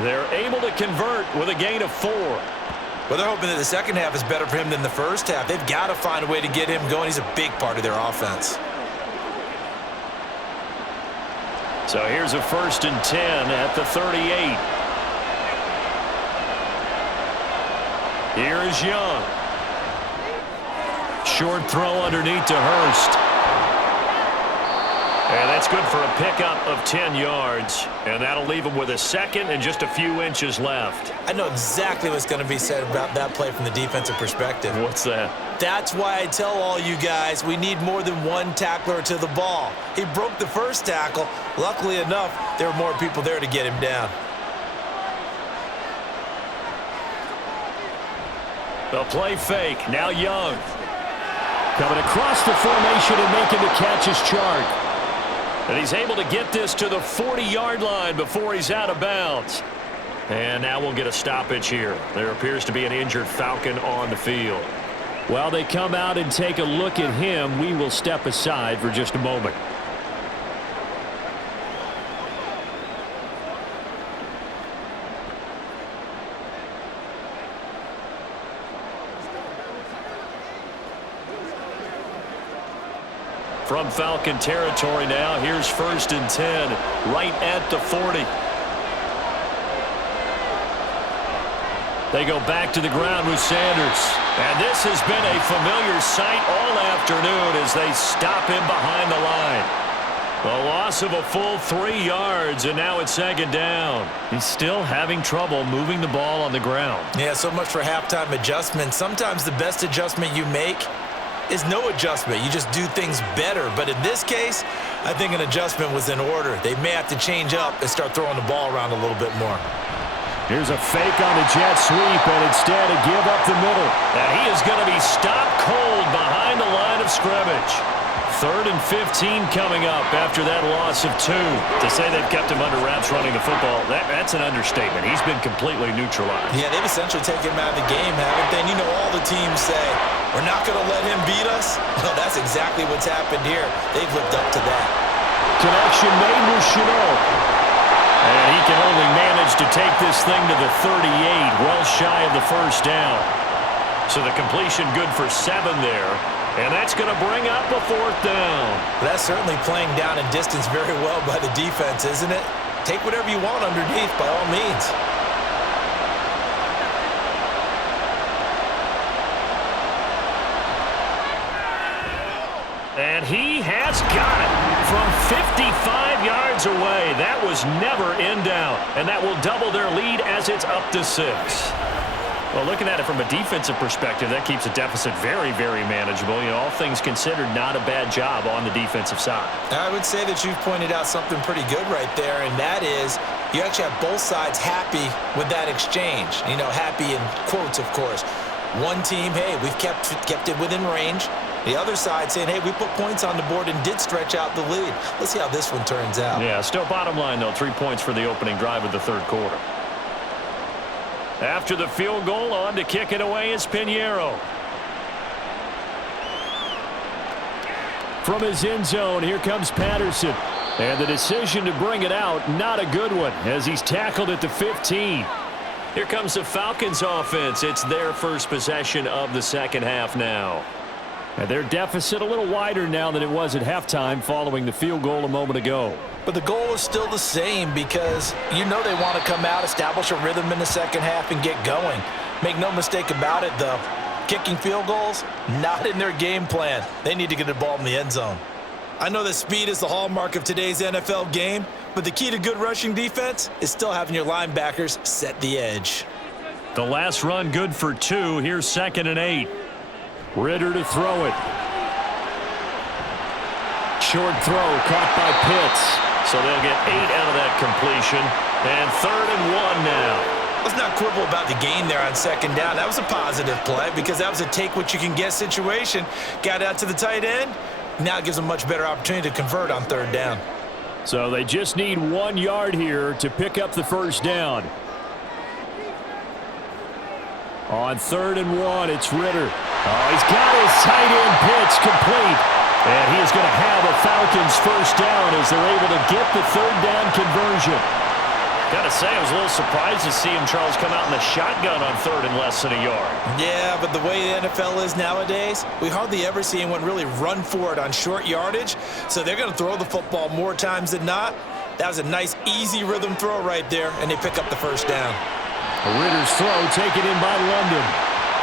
They're able to convert with a gain of 4. Well, they're hoping that the second half is better for him than the first half. They've got to find a way to get him going. He's a big part of their offense. So here's a 1st and 10 at the 38. Here is Young. Short throw underneath to Hurst. And that's good for a pickup of 10 yards. And that'll leave him with a second and just a few inches left. I know exactly what's going to be said about that play from the defensive perspective. What's that? That's why I tell all you guys we need more than one tackler to the ball. He broke the first tackle. Luckily enough, there were more people there to get him down. The play fake. Now Young. Coming across the formation and making the catch is Chark. And he's able to get this to the 40-yard line before he's out of bounds. And now we'll get a stoppage here. There appears to be an injured Falcon on the field. While they come out and take a look at him, we will step aside for just a moment. From Falcon territory now, here's 1st and 10, right at the 40. They go back to the ground with Sanders. And this has been a familiar sight all afternoon as they stop him behind the line. The loss of a full 3 yards, and now it's 2nd down. He's still having trouble moving the ball on the ground. Yeah, so much for halftime adjustment. Sometimes the best adjustment you make is no adjustment. You just do things better. But in this case, I think an adjustment was in order. They may have to change up and start throwing the ball around a little bit more. Here's a fake on the jet sweep, and instead a give up the middle. And he is going to be stopped cold behind the line of scrimmage. 3rd and 15 coming up after that loss of 2. To say they've kept him under wraps running the football, that's an understatement. He's been completely neutralized. Yeah, they've essentially taken him out of the game, haven't they? And you know all the teams say, we're not going to let him beat us. Well, that's exactly what's happened here. They've lived up to that. Connection made with Chenault. And he can only manage to take this thing to the 38, well shy of the first down. So the completion good for 7 there. And that's going to bring up a 4th down. That's certainly playing down in distance very well by the defense, isn't it? Take whatever you want underneath, by all means. And he has got it from 55 yards away. That was never in doubt. And that will double their lead as it's up to 6. Well, looking at it from a defensive perspective, that keeps the deficit very, very manageable. You know, all things considered, not a bad job on the defensive side. I would say that you've pointed out something pretty good right there, and that is you actually have both sides happy with that exchange. You know, happy in quotes, of course. One team, hey, we've kept it within range. The other side saying, hey, we put points on the board and did stretch out the lead. Let's see how this one turns out. Yeah, still bottom line, though, 3 points for the opening drive of the 3rd quarter. After the field goal, on to kick it away is Pinheiro. From his end zone, here comes Patterson. And the decision to bring it out, not a good one, as he's tackled at the 15. Here comes the Falcons offense. It's their first possession of the second half now. And their deficit a little wider now than it was at halftime following the field goal a moment ago. But the goal is still the same because you know they want to come out, establish a rhythm in the second half, and get going. Make no mistake about it, though. Kicking field goals, not in their game plan. They need to get the ball in the end zone. I know that speed is the hallmark of today's NFL game, but the key to good rushing defense is still having your linebackers set the edge. The last run good for 2. Here's 2nd and 8. Ritter to throw it. Short throw caught by Pitts. So they'll get 8 out of that completion. And 3rd and 1 now. Let's not quibble about the gain there on 2nd down. That was a positive play because that was a take-what-you-can-get situation. Got out to the tight end. Now it gives them a much better opportunity to convert on 3rd down. So they just need 1 yard here to pick up the first down. On 3rd and 1, it's Ritter. Oh, he's got his tight end Pitts complete. And he is going to have a Falcons first down as they're able to get the 3rd down conversion. Got to say, I was a little surprised to see him, Charles, come out in the shotgun on 3rd and less than a yard. Yeah, but the way the NFL is nowadays, we hardly ever see anyone really run for it on short yardage. So they're going to throw the football more times than not. That was a nice, easy rhythm throw right there, and they pick up the first down. Ritter's throw taken in by London.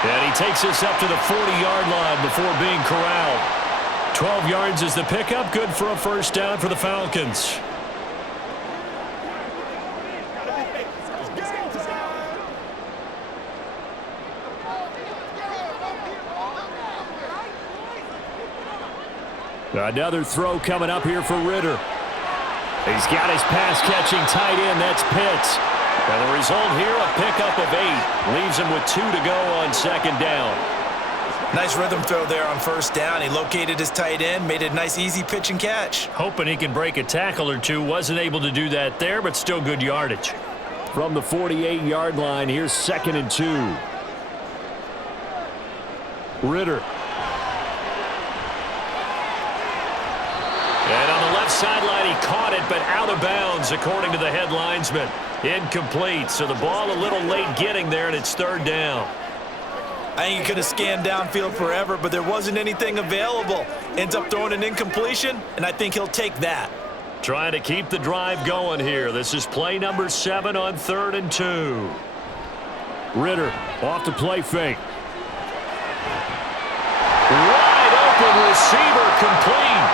And he takes us up to the 40-yard line before being corralled. 12 yards is the pickup, good for a first down for the Falcons. Another throw coming up here for Ritter. He's got his pass-catching tight end, that's Pitts. And the result here, a pickup of 8. Leaves him with 2 to go on 2nd down. Nice rhythm throw there on 1st down. He located his tight end, made it a nice, easy pitch and catch. Hoping he can break a tackle or two. Wasn't able to do that there, but still good yardage. From the 48-yard line, here's 2nd and 2. Ritter. And on the left sideline, he caught it, but out of bounds, according to the head linesman. Incomplete, so the ball a little late getting there, and it's 3rd down. I think he could have scanned downfield forever, but there wasn't anything available. Ends up throwing an incompletion, and I think he'll take that. Trying to keep the drive going here. This is play number 7 on 3rd and 2. Ritter off the play fake. Wide open receiver complete.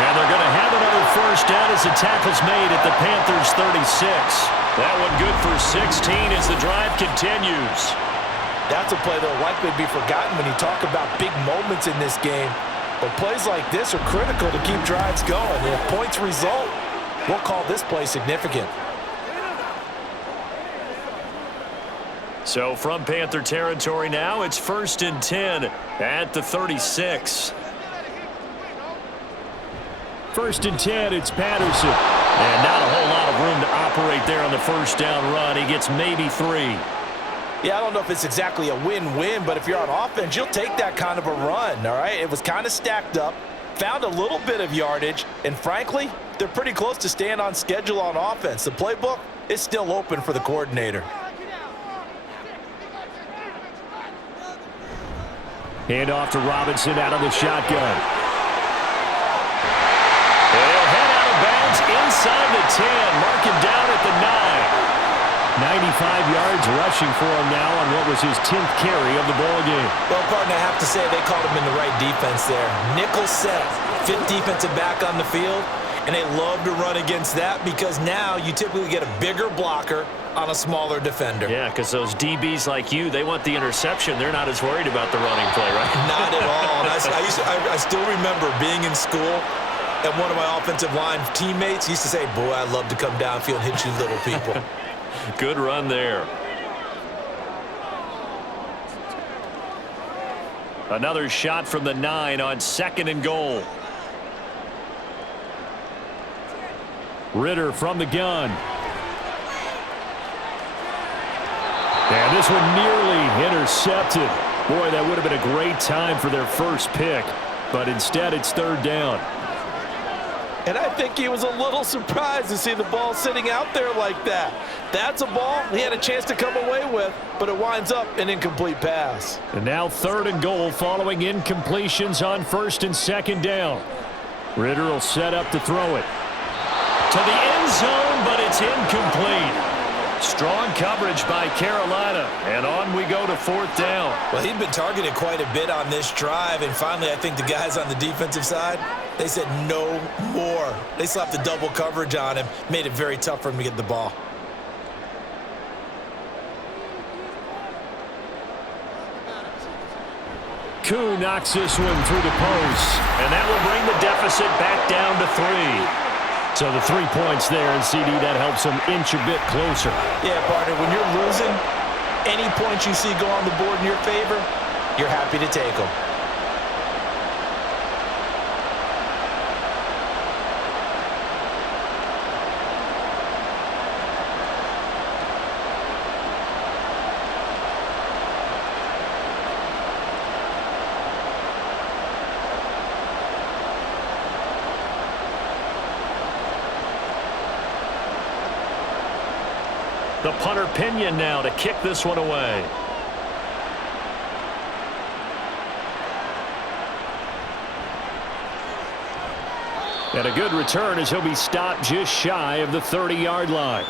And they're going to have another first down as the tackle's made at the Panthers 36. That one good for 16 as the drive continues. That's a play that will likely be forgotten when you talk about big moments in this game. But plays like this are critical to keep drives going. If points result, we'll call this play significant. So from Panther territory now, it's 1st and 10 at the 36. 1st and 10, it's Patterson. And not a whole lot of room to operate there on the first down run. He gets maybe 3. Yeah, I don't know if it's exactly a win-win, but if you're on offense, you'll take that kind of a run, all right? It was kind of stacked up. found a little bit of yardage, and frankly, they're pretty close to staying on schedule on offense. The playbook is still open for the coordinator. Hand off to Robinson out of the shotgun. They'll head out of bounds inside the 10. Mark him down at the 9. 95 yards rushing for him now on what was his 10th carry of the ball game. Well, partner, I have to say they called him in the right defense there. Nickel set, 5th defensive back on the field, and they love to run against that because now you typically get a bigger blocker on a smaller defender. Yeah, because those DBs like you, they want the interception. They're not as worried about the running play, right? Not at all. And I still remember being in school, and one of my offensive line teammates used to say, boy, I'd love to come downfield and hit you little people. Good run there. Another shot from the 9 on 2nd and goal. Ritter from the gun. And this one nearly intercepted. Boy, that would have been a great time for their first pick. But instead, it's 3rd down. And I think he was a little surprised to see the ball sitting out there like that. That's a ball he had a chance to come away with, but it winds up an incomplete pass. And now 3rd and goal following incompletions on 1st and 2nd down. Ritter will set up to throw it. To the end zone, but it's incomplete. Strong coverage by Carolina, and on we go to 4th down. Well, he'd been targeted quite a bit on this drive, and finally I think the guys on the defensive side, they said no more. They slapped the double coverage on him, made it very tough for him to get the ball. Koo knocks this one through the post. And that will bring the deficit back down to 3. So the 3 points there, and CD, that helps them inch a bit closer. Yeah, partner, when you're losing, any points you see go on the board in your favor, you're happy to take them. The punter Pinion now to kick this one away. And a good return as he'll be stopped just shy of the 30-yard line.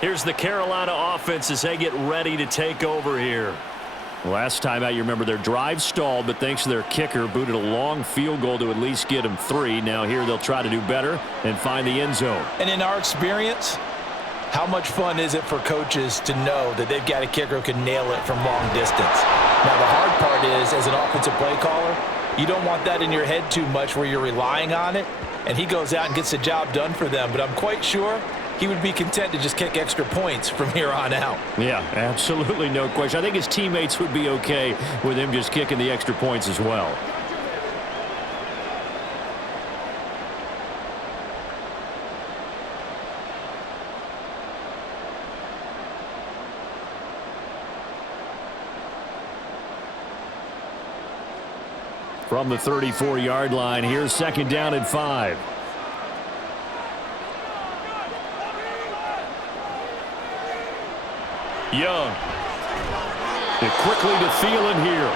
Here's the Carolina offense as they get ready to take over here. Last time out, you remember their drive stalled, but thanks to their kicker, booted a long field goal to at least get them 3. Now here they'll try to do better and find the end zone. And in our experience, how much fun is it for coaches to know that they've got a kicker who can nail it from long distance? Now, the hard part is, as an offensive play caller, you don't want that in your head too much where you're relying on it, and he goes out and gets the job done for them. But I'm quite sure he would be content to just kick extra points from here on out. Yeah, absolutely no question. I think his teammates would be okay with him just kicking the extra points as well. From the 34-yard line, here's 2nd down and 5. Young. They're quickly to Thielen here.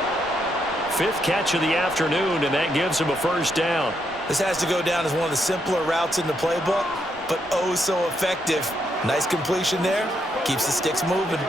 5th catch of the afternoon, and that gives him a 1st down. This has to go down as one of the simpler routes in the playbook, but oh so effective. Nice completion there. Keeps the sticks moving.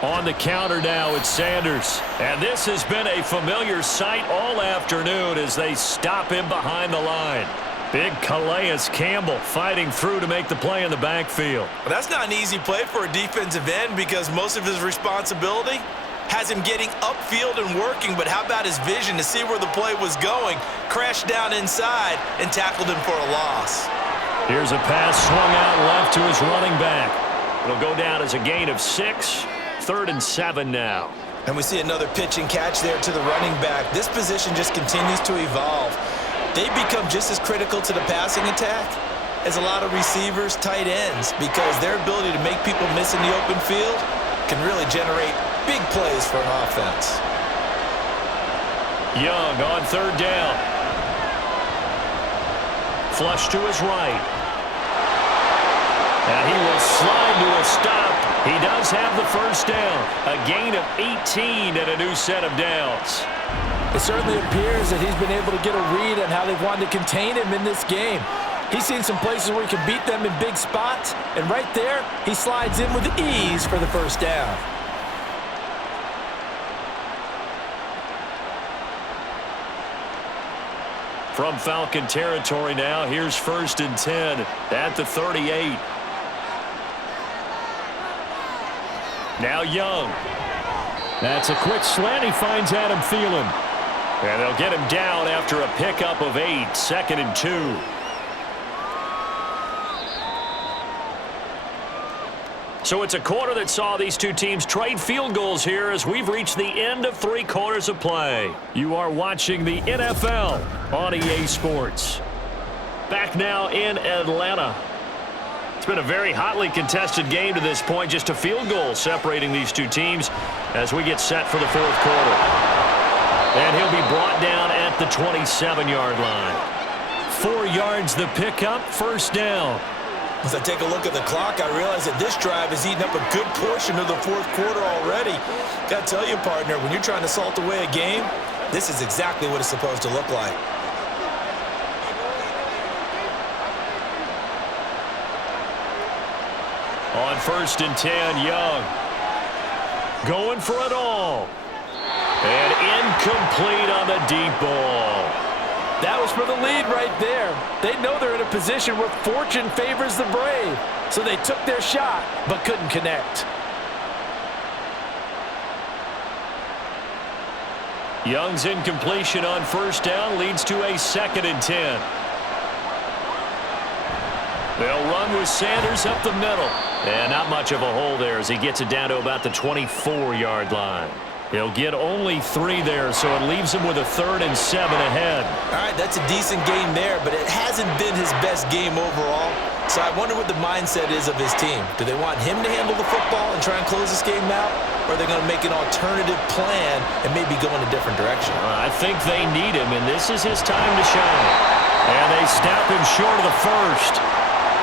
On the counter now, it's Sanders. And this has been a familiar sight all afternoon as they stop him behind the line. Big Calais Campbell fighting through to make the play in the backfield. Well, that's not an easy play for a defensive end because most of his responsibility has him getting upfield and working, but how about his vision to see where the play was going, crashed down inside, and tackled him for a loss. Here's a pass swung out left to his running back. It'll go down as a gain of 6. 3rd and 7 now. And we see another pitch and catch there to the running back. This position just continues to evolve. They become just as critical to the passing attack is a lot of receivers, tight ends, because their ability to make people miss in the open field can really generate big plays for an offense. Young on third down. Flush to his right. And he will slide to a stop. He does have the first down. A gain of 18 and a new set of downs. It certainly appears that he's been able to get a read on how they've wanted to contain him in this game. He's seen some places where he can beat them in big spots, and right there, he slides in with ease for the first down. From Falcon territory now, here's 1st and 10 at the 38. Now Young. That's a quick slant. He finds Adam Thielen. And they'll get him down after a pickup of 8, 2nd and 2. So it's a quarter that saw these two teams trade field goals here as we've reached the end of 3 quarters of play. You are watching the NFL on EA Sports. Back now in Atlanta. It's been a very hotly contested game to this point. Just a field goal separating these two teams as we get set for the 4th quarter. And he'll be brought down at the 27-yard line. 4 yards the pickup, first down. As I take a look at the clock, I realize that this drive has eaten up a good portion of the 4th quarter already. Got to tell you, partner, when you're trying to salt away a game, this is exactly what it's supposed to look like. On 1st and 10, Young. Going for it all. And incomplete on the deep ball. That was for the lead right there. They know they're in a position where fortune favors the brave. So they took their shot, but couldn't connect. Young's incompletion on 1st down leads to a 2nd and 10. They'll run with Sanders up the middle. And not much of a hole there as he gets it down to about the 24-yard line. He'll get only 3 there, so it leaves him with a 3rd and 7 ahead. All right, that's a decent game there, but it hasn't been his best game overall. So I wonder what the mindset is of his team. Do they want him to handle the football and try and close this game out? Or are they going to make an alternative plan and maybe go in a different direction? I think they need him, and this is his time to shine. And they snap him short of the 1st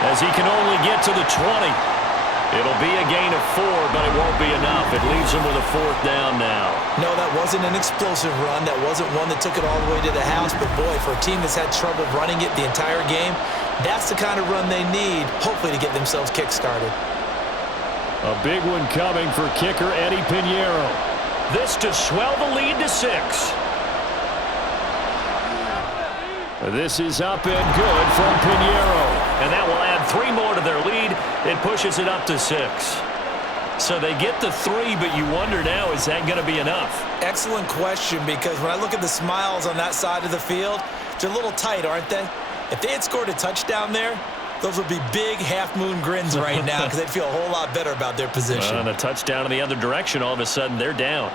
as he can only get to the 20. It'll be a gain of 4, but it won't be enough. It leaves him with a 4th down now. No, that wasn't an explosive run. That wasn't one that took it all the way to the house. But, boy, for a team that's had trouble running it the entire game, that's the kind of run they need, hopefully, to get themselves kick-started. A big one coming for kicker Eddie Pinheiro. This to swell the lead to 6. This is up and good from Pinheiro. And that will add 3 more to their lead. It pushes it up to 6. So they get the 3, but you wonder now, is that going to be enough? Excellent question, because when I look at the smiles on that side of the field, they're a little tight, aren't they? If they had scored a touchdown there, those would be big half-moon grins right now because they'd feel a whole lot better about their position. And a touchdown in the other direction, all of a sudden they're down.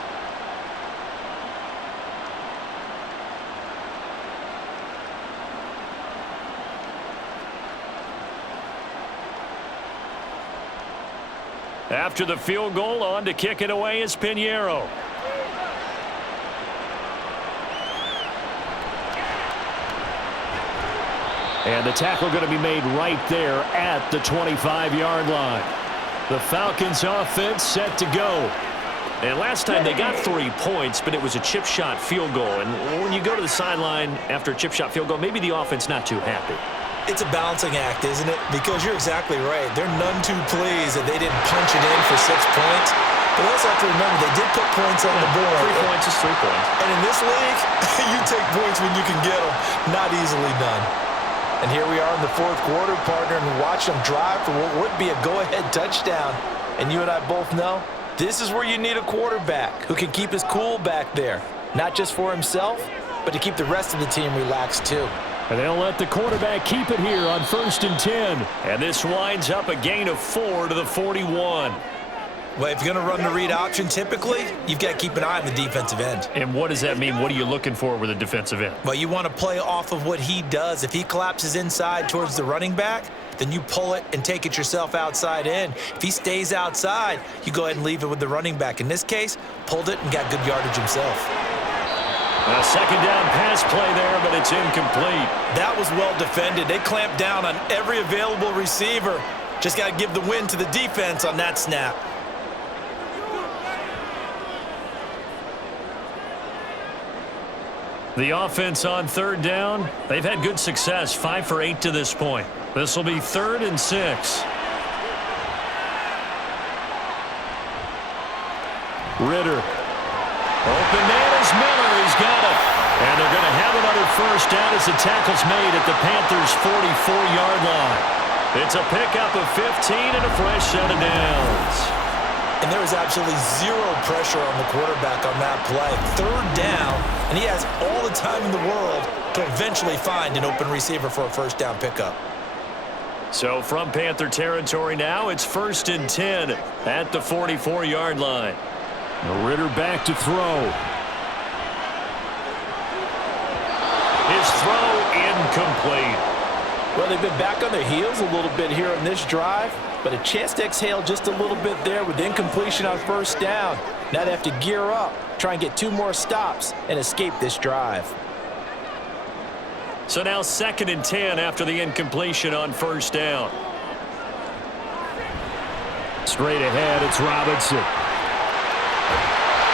After the field goal, on to kick it away is Pinheiro. And the tackle going to be made right there at the 25-yard line. The Falcons offense set to go. And last time they got 3 points, but it was a chip shot field goal. And when you go to the sideline after a chip shot field goal, maybe the offense not too happy. It's a balancing act, isn't it? Because you're exactly right. They're none too pleased that they didn't punch it in for 6 points. But we also have to remember they did put points on the board. 3 points is 3 points. And in this league, you take points when you can get them. Not easily done. And here we are in the 4th quarter, partner, and watch them drive for what would be a go-ahead touchdown. And you and I both know this is where you need a quarterback who can keep his cool back there. Not just for himself, but to keep the rest of the team relaxed too. And they'll let the quarterback keep it here on 1st and 10. And this winds up a gain of 4 to the 41. Well, if you're going to run the read option, typically, you've got to keep an eye on the defensive end. And what does that mean? What are you looking for with a defensive end? Well, you want to play off of what he does. If he collapses inside towards the running back, then you pull it and take it yourself outside in. If he stays outside, you go ahead and leave it with the running back. In this case, pulled it and got good yardage himself. A second down pass play there, but it's incomplete. That was well defended. They clamped down on every available receiver. Just got to give the win to the defense on that snap. The offense on third down, they've had good success, 5 for 8 to this point. This will be 3rd and 6. Ritter. Open man is Miller. He's got it. And they're going to have it under first down as the tackle's made at the Panthers' 44-yard line. It's a pickup of 15 and a fresh set of downs. And there was absolutely zero pressure on the quarterback on that play. 3rd down, and he has all the time in the world to eventually find an open receiver for a first down pickup. So from Panther territory now, it's 1st and 10 at the 44-yard line. Ritter back to throw. His throw incomplete. Well, they've been back on their heels a little bit here on this drive, but a chance to exhale just a little bit there with incompletion on first down. Now they have to gear up, try and get 2 more stops, and escape this drive. So now 2nd and 10 after the incompletion on first down. Straight ahead, it's Robinson.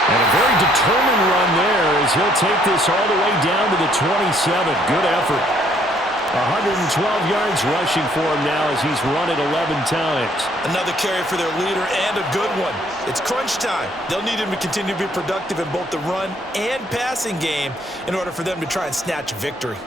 And a very determined run there as he'll take this all the way down to the 27. Good effort. 112 yards rushing for him now as he's run it 11 times. Another carry for their leader and a good one. It's crunch time. They'll need him to continue to be productive in both the run and passing game in order for them to try and snatch a victory.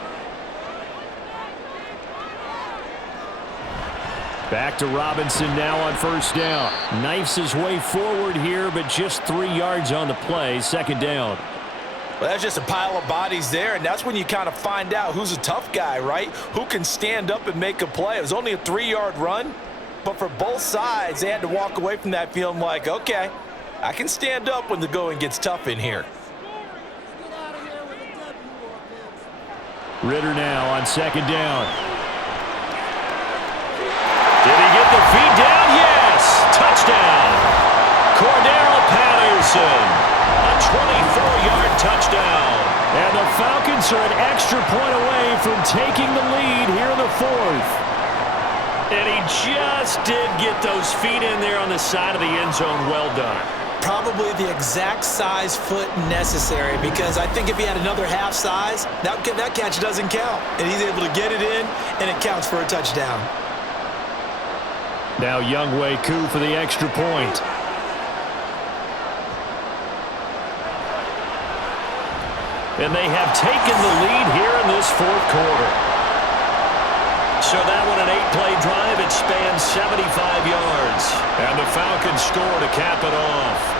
Back to Robinson now on first down. Knifes his way forward here, but just 3 yards on the play. 2nd down. Well, that's just a pile of bodies there, and that's when you kind of find out who's a tough guy, right? Who can stand up and make a play. It was only a 3-yard run, but for both sides, they had to walk away from that feeling like, okay, I can stand up when the going gets tough in here. Ritter now on 2nd down. Did he get the feet down? Yes! Touchdown! Cordero Patterson. A 24-yard touchdown. And the Falcons are an extra point away from taking the lead here in the 4th. And he just did get those feet in there on the side of the end zone. Well done. Probably the exact size foot necessary, because I think if he had another half size, that catch doesn't count. And he's able to get it in, and it counts for a touchdown. Now Younghoe Koo for the extra point. And they have taken the lead here in this 4th quarter. So that one, an 8-play drive. It spans 75 yards. And the Falcons score to cap it off.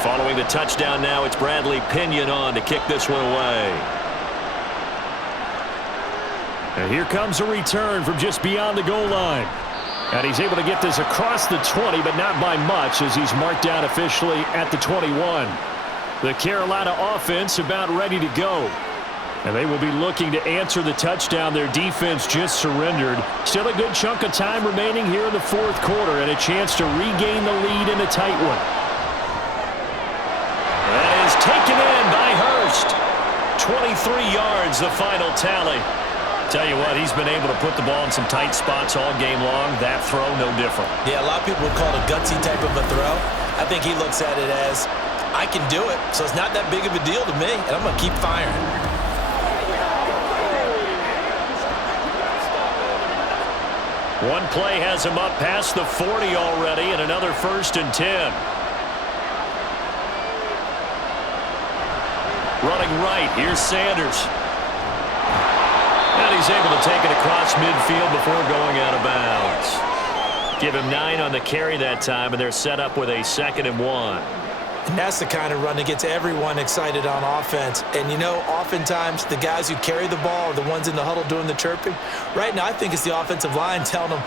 Following the touchdown now, it's Bradley Pinion on to kick this one away. And here comes a return from just beyond the goal line. And he's able to get this across the 20, but not by much as he's marked down officially at the 21. The Carolina offense about ready to go. And they will be looking to answer the touchdown their defense just surrendered. Still a good chunk of time remaining here in the 4th quarter and a chance to regain the lead in a tight one. Taken in by Hurst. 23 yards, the final tally. Tell you what, he's been able to put the ball in some tight spots all game long. That throw, no different. Yeah, a lot of people would call it a gutsy type of a throw. I think he looks at it as, I can do it, so it's not that big of a deal to me, and I'm going to keep firing. One play has him up past the 40 already, and another 1st and 10. Running right, here's Sanders. And he's able to take it across midfield before going out of bounds. Give him 9 on the carry that time, and they're set up with a 2nd and 1. And that's the kind of run that gets everyone excited on offense. And, you know, oftentimes the guys who carry the ball are the ones in the huddle doing the chirping. Right now, I think it's the offensive line telling them,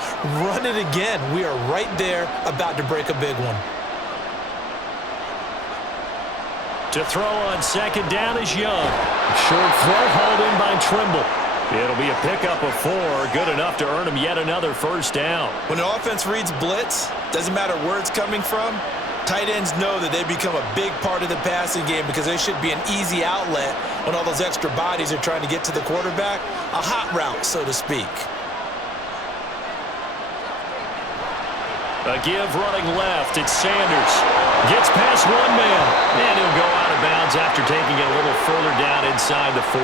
run it again. We are right there about to break a big one. To throw on 2nd down is Young. Short throw hauled in by Trimble. It'll be a pickup of 4, good enough to earn him yet another 1st down. When the offense reads blitz, doesn't matter where it's coming from, tight ends know that they become a big part of the passing game because there should be an easy outlet when all those extra bodies are trying to get to the quarterback. A hot route, so to speak. A give running left. It's Sanders. Gets past one man. And he'll go out of bounds after taking it a little further down inside the 40.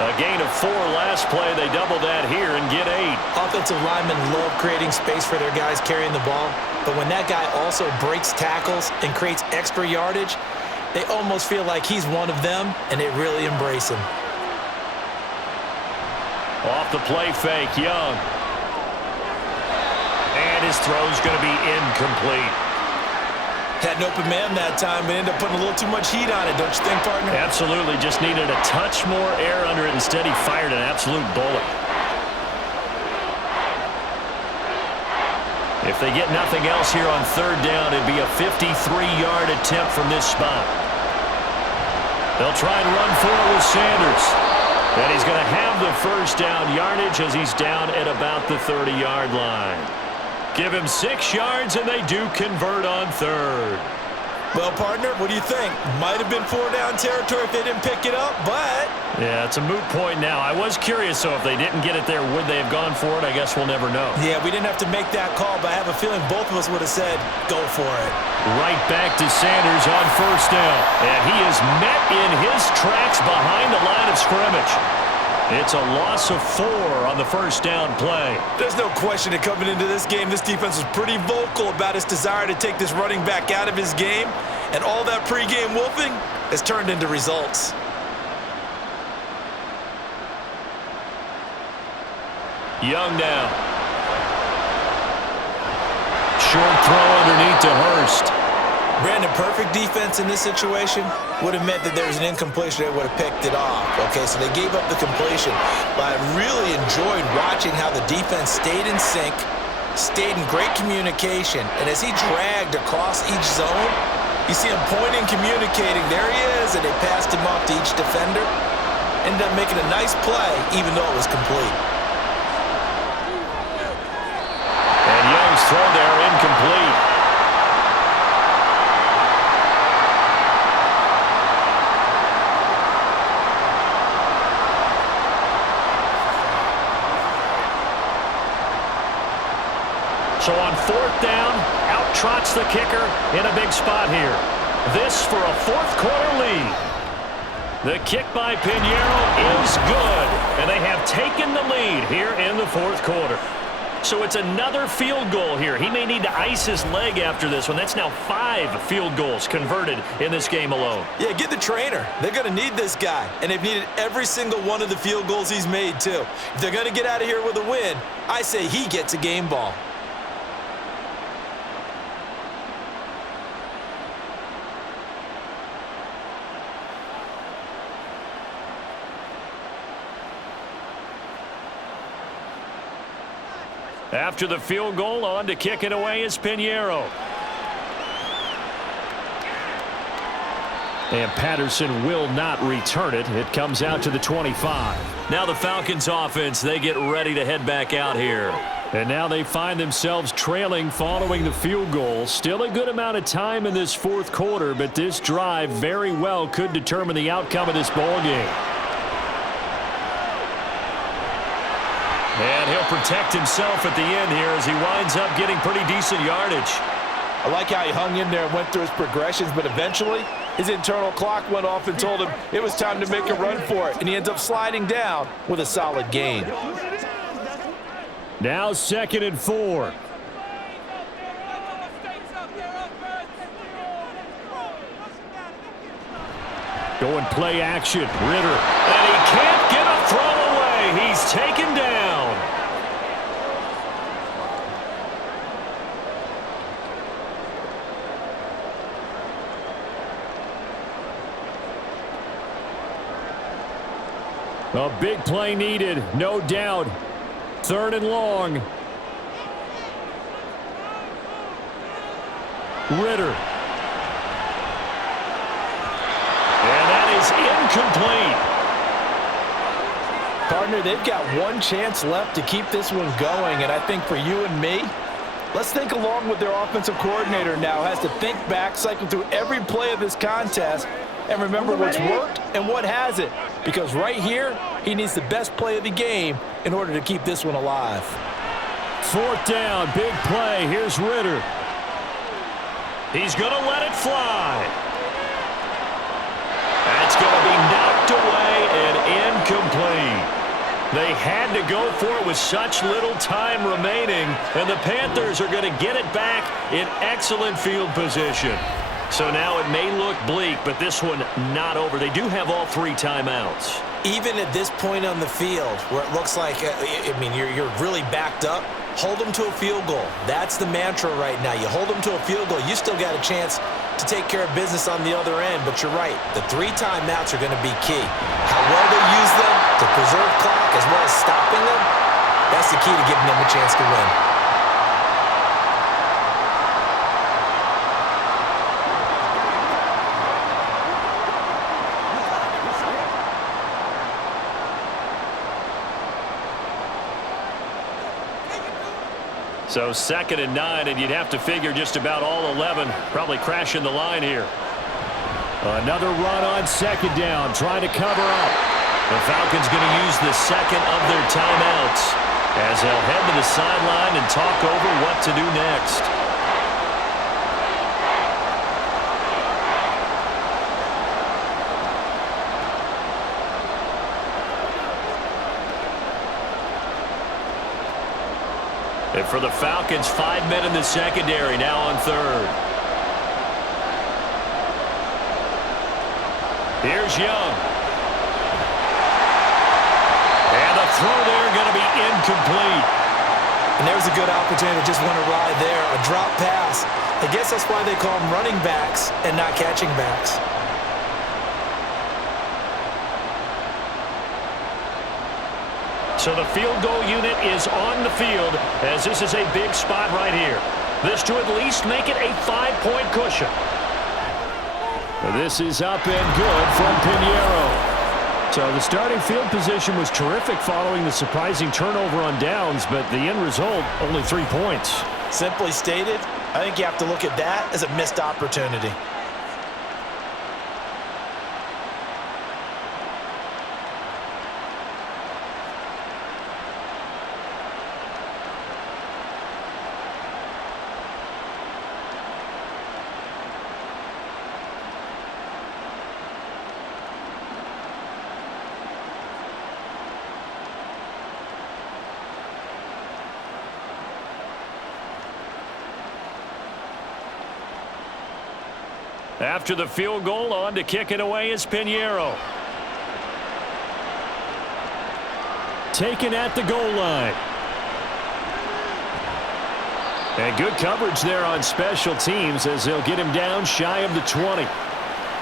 A gain of 4 last play. They double that here and get 8. Offensive linemen love creating space for their guys carrying the ball. But when that guy also breaks tackles and creates extra yardage, they almost feel like he's one of them, and they really embrace him. Off the play fake, Young. And his throw's going to be incomplete. Had an open man that time, but ended up putting a little too much heat on it, don't you think, partner? Absolutely. Just needed a touch more air under it. Instead, he fired an absolute bullet. If they get nothing else here on 3rd down, it'd be a 53-yard attempt from this spot. They'll try and run for it with Sanders. And he's going to have the 1st down yardage as he's down at about the 30-yard line. Give him 6 yards, and they do convert on 3rd. Well, partner, what do you think? Might have been 4-down territory if they didn't pick it up, but... Yeah, it's a moot point now. I was curious, so if they didn't get it there, would they have gone for it? I guess we'll never know. Yeah, we didn't have to make that call, but I have a feeling both of us would have said, go for it. Right back to Sanders on 1st down. And he is met in his tracks behind the line of scrimmage. It's a loss of 4 on the 1st down play. There's no question that coming into this game, this defense was pretty vocal about its desire to take this running back out of his game, and all that pregame wolfing has turned into results. Young now. Short throw underneath to Hurst. Brandon, perfect defense in this situation would have meant that there was an incompletion. They would have picked it off. Okay, so they gave up the completion. But I really enjoyed watching how the defense stayed in sync, stayed in great communication. And as he dragged across each zone, you see him pointing, communicating. There he is, and they passed him off to each defender. Ended up making a nice play, even though it was complete. And Young's throw there incomplete. So on 4th down, out trots the kicker in a big spot here. This for a 4th quarter lead. The kick by Pinheiro is good, and they have taken the lead here in the 4th quarter. So it's another field goal here. He may need to ice his leg after this one. That's now 5 field goals converted in this game alone. Yeah, get the trainer. They're going to need this guy, and they've needed every single one of the field goals he's made, too. If they're going to get out of here with a win, I say he gets a game ball. After the field goal, on to kick it away is Pinheiro. And Patterson will not return it. It comes out to the 25. Now the Falcons offense, they get ready to head back out here. And now they find themselves trailing following the field goal. Still a good amount of time in this 4th quarter, but this drive very well could determine the outcome of this ball game. And he'll protect himself at the end here as he winds up getting pretty decent yardage. I like how he hung in there and went through his progressions, but eventually his internal clock went off and told him it was time to make a run for it, and he ends up sliding down with a solid gain. Now 2nd and 4. Going play action. Ritter. And he can't get a throw away. He's taken down. A big play needed, no doubt. 3rd and long. Ritter. And that is incomplete. Partner, they've got one chance left to keep this one going, and I think for you and me, let's think along with their offensive coordinator now. Has to think back, cycle through every play of this contest, and remember what's worked and what hasn't. Because right here, he needs the best play of the game in order to keep this one alive. 4th down, big play. Here's Ritter. He's going to let it fly. That's going to be knocked away and incomplete. They had to go for it with such little time remaining, and the Panthers are going to get it back in excellent field position. So now it may look bleak, but this one not over. They do have all 3 timeouts. Even at this point on the field, where it looks like, you're really backed up, hold them to a field goal. That's the mantra right now. You hold them to a field goal, you still got a chance to take care of business on the other end. But you're right, the 3 timeouts are going to be key. How well they use them to preserve clock as well as stopping them, that's the key to giving them a chance to win. So 2nd and 9, and you'd have to figure just about all 11 probably crashing the line here. Another run on 2nd down, trying to cover up. The Falcons going to use the 2nd of their timeouts as they'll head to the sideline and talk over what to do next. And for the Falcons, 5 men in the secondary now on 3rd. Here's Young. And the throw there going to be incomplete. And there's a good opportunity to just want to ride there. A drop pass. I guess that's why they call them running backs and not catching backs. So the field goal unit is on the field as this is a big spot right here. This to at least make it a 5-point cushion. This is up and good from Pinheiro. So the starting field position was terrific following the surprising turnover on downs, but the end result, only 3 points. Simply stated, I think you have to look at that as a missed opportunity. After the field goal, on to kick it away is Pinheiro. Taken at the goal line. And good coverage there on special teams as they'll get him down shy of the 20.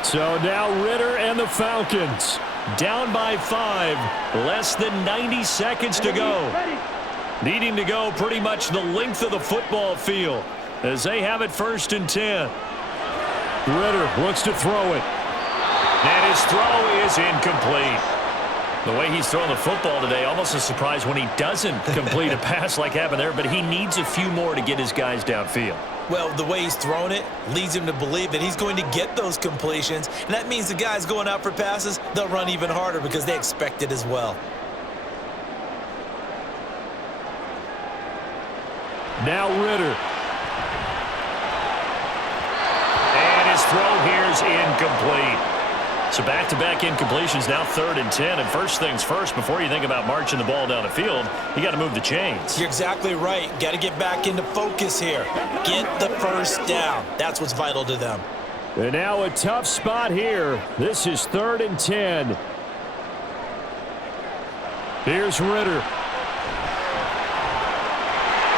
So now Ritter and the Falcons down by 5. Less than 90 seconds to go. Needing to go pretty much the length of the football field as they have it 1st and 10. Ritter looks to throw it. And his throw is incomplete. The way he's throwing the football today, almost a surprise when he doesn't complete a pass like happened there, but he needs a few more to get his guys downfield. Well, the way he's thrown it leads him to believe that he's going to get those completions, and that means the guys going out for passes, they'll run even harder because they expect it as well. Now Ritter. Throw here's incomplete. So back-to-back incompletions, now 3rd and 10. And first things first, before you think about marching the ball down the field, you got to move the chains. You're exactly right. Got to get back into focus here. Get the first down. That's what's vital to them. And now a tough spot here. This is 3rd and 10. Here's Ritter.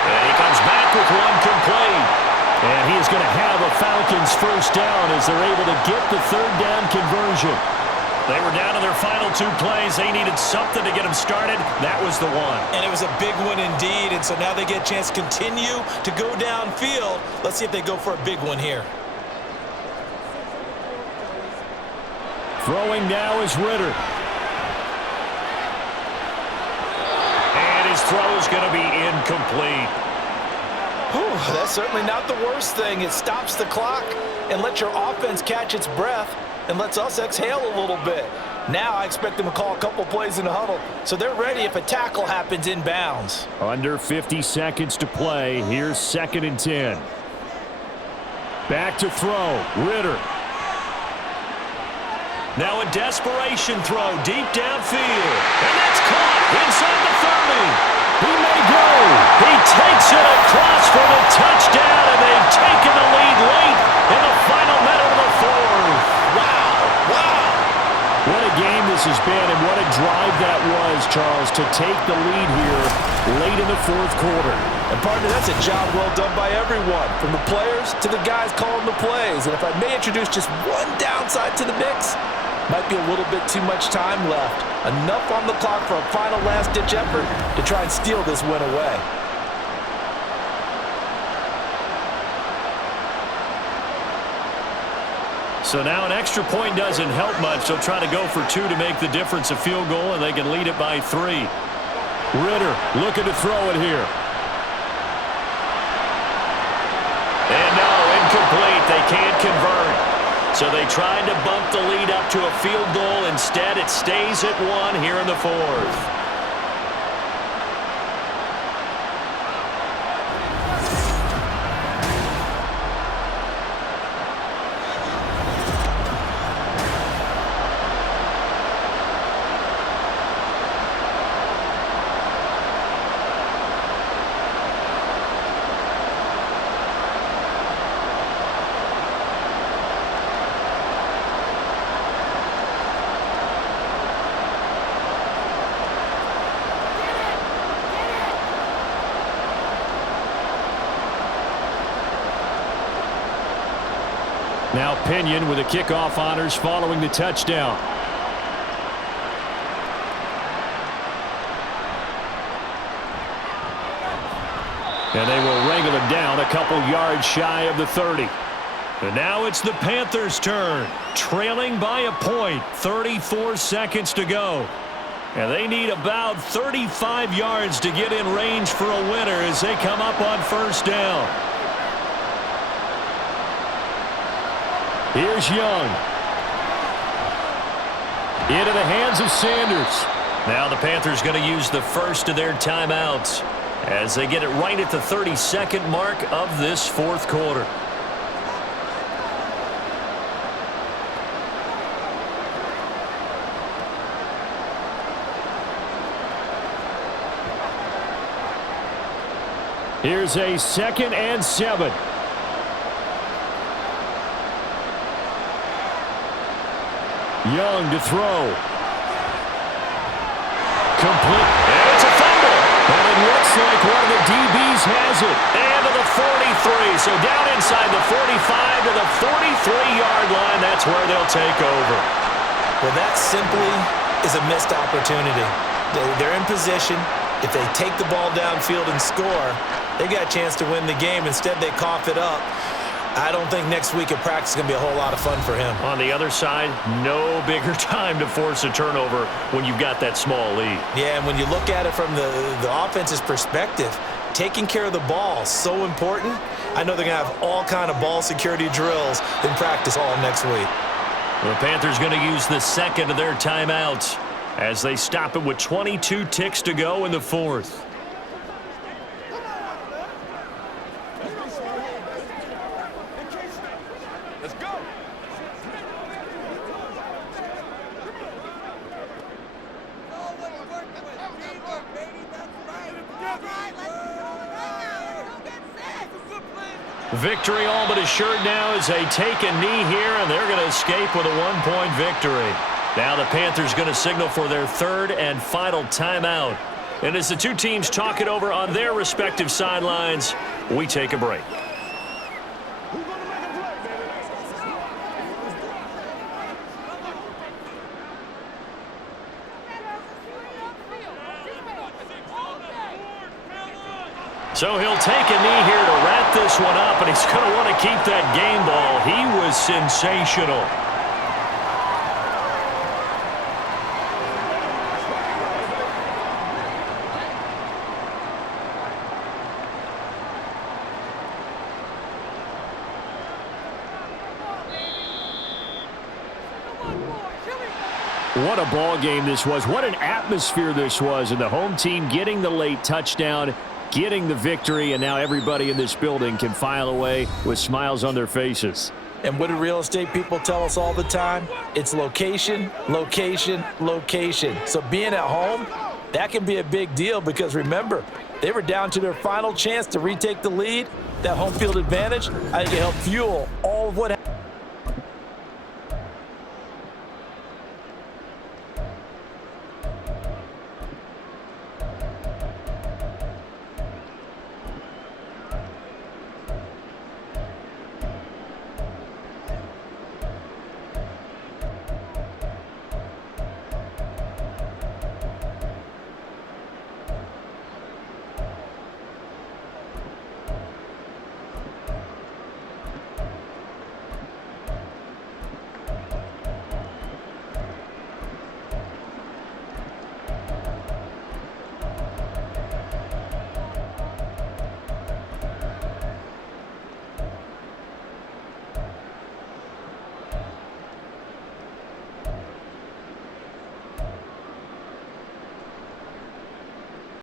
And he comes back with one complete. And he is going to have a Falcons first down as they're able to get the 3rd down conversion. They were down to their final 2 plays. They needed something to get them started. That was the one. And it was a big one indeed, and so now they get a chance to continue to go downfield. Let's see if they go for a big one here. Throwing now is Ritter. And his throw is going to be incomplete. Whew, that's certainly not the worst thing. It stops the clock and lets your offense catch its breath and lets us exhale a little bit. Now I expect them to call a couple plays in the huddle, so they're ready if a tackle happens inbounds. Under 50 seconds to play. Here's 2nd and 10. Back to throw. Ritter. Now a desperation throw deep downfield. And that's caught inside the 30. He may go. He takes it across for the touchdown, and they've taken the lead late in the final minute of the 4th. Wow, wow. What a game this has been, and what a drive that was, Charles, to take the lead here late in the 4th quarter. And partner, that's a job well done by everyone, from the players to the guys calling the plays. And if I may introduce just one downside to the mix, might be a little bit too much time left. Enough on the clock for a final last-ditch effort to try and steal this win away. So now an extra point doesn't help much. They'll try to go for 2 to make the difference a field goal, and they can lead it by 3. Ritter looking to throw it here. And no, incomplete. They can't convert. So they tried to bump the lead up to a field goal. Instead, it stays at 1 here in the 4th. Now Pinion with the kickoff honors following the touchdown. And they will wrangle him down a couple yards shy of the 30. And now it's the Panthers' turn, trailing by a point, 34 seconds to go. And they need about 35 yards to get in range for a winner as they come up on 1st down. Here's Young. Into the hands of Sanders. Now the Panthers going to use the first of their timeouts as they get it right at the 32nd mark of this 4th quarter. Here's a 2nd and 7. Young to throw. Complete. And it's a fumble. And it looks like one of the DBs has it. And to the 43. So down inside the 45 to the 43-yard line. That's where they'll take over. Well, that simply is a missed opportunity. They're in position. If they take the ball downfield and score, they got a chance to win the game. Instead, they cough it up. I don't think next week at practice is going to be a whole lot of fun for him. On the other side, no bigger time to force a turnover when you've got that small lead. Yeah, and when you look at it from the offense's perspective, taking care of the ball is so important. I know they're going to have all kind of ball security drills in practice all next week. The Panthers going to use the 2nd of their timeouts as they stop it with 22 ticks to go in the 4th. Let's go. Victory all but assured now as they take a knee here, and they're going to escape with a 1-point victory. Now the Panthers going to signal for their 3rd and final timeout. And as the two teams talk it over on their respective sidelines, we take a break. So he'll take a knee here to wrap this one up, and he's going to want to keep that game ball. He was sensational. What a ball game this was. What an atmosphere this was. And the home team getting the late touchdown, getting the victory, and now everybody in this building can file away with smiles on their faces. And what do real estate people tell us all the time? It's location, location, location. So being at home, that can be a big deal because remember, they were down to their final chance to retake the lead. That home field advantage, I think it helped fuel all of what happened.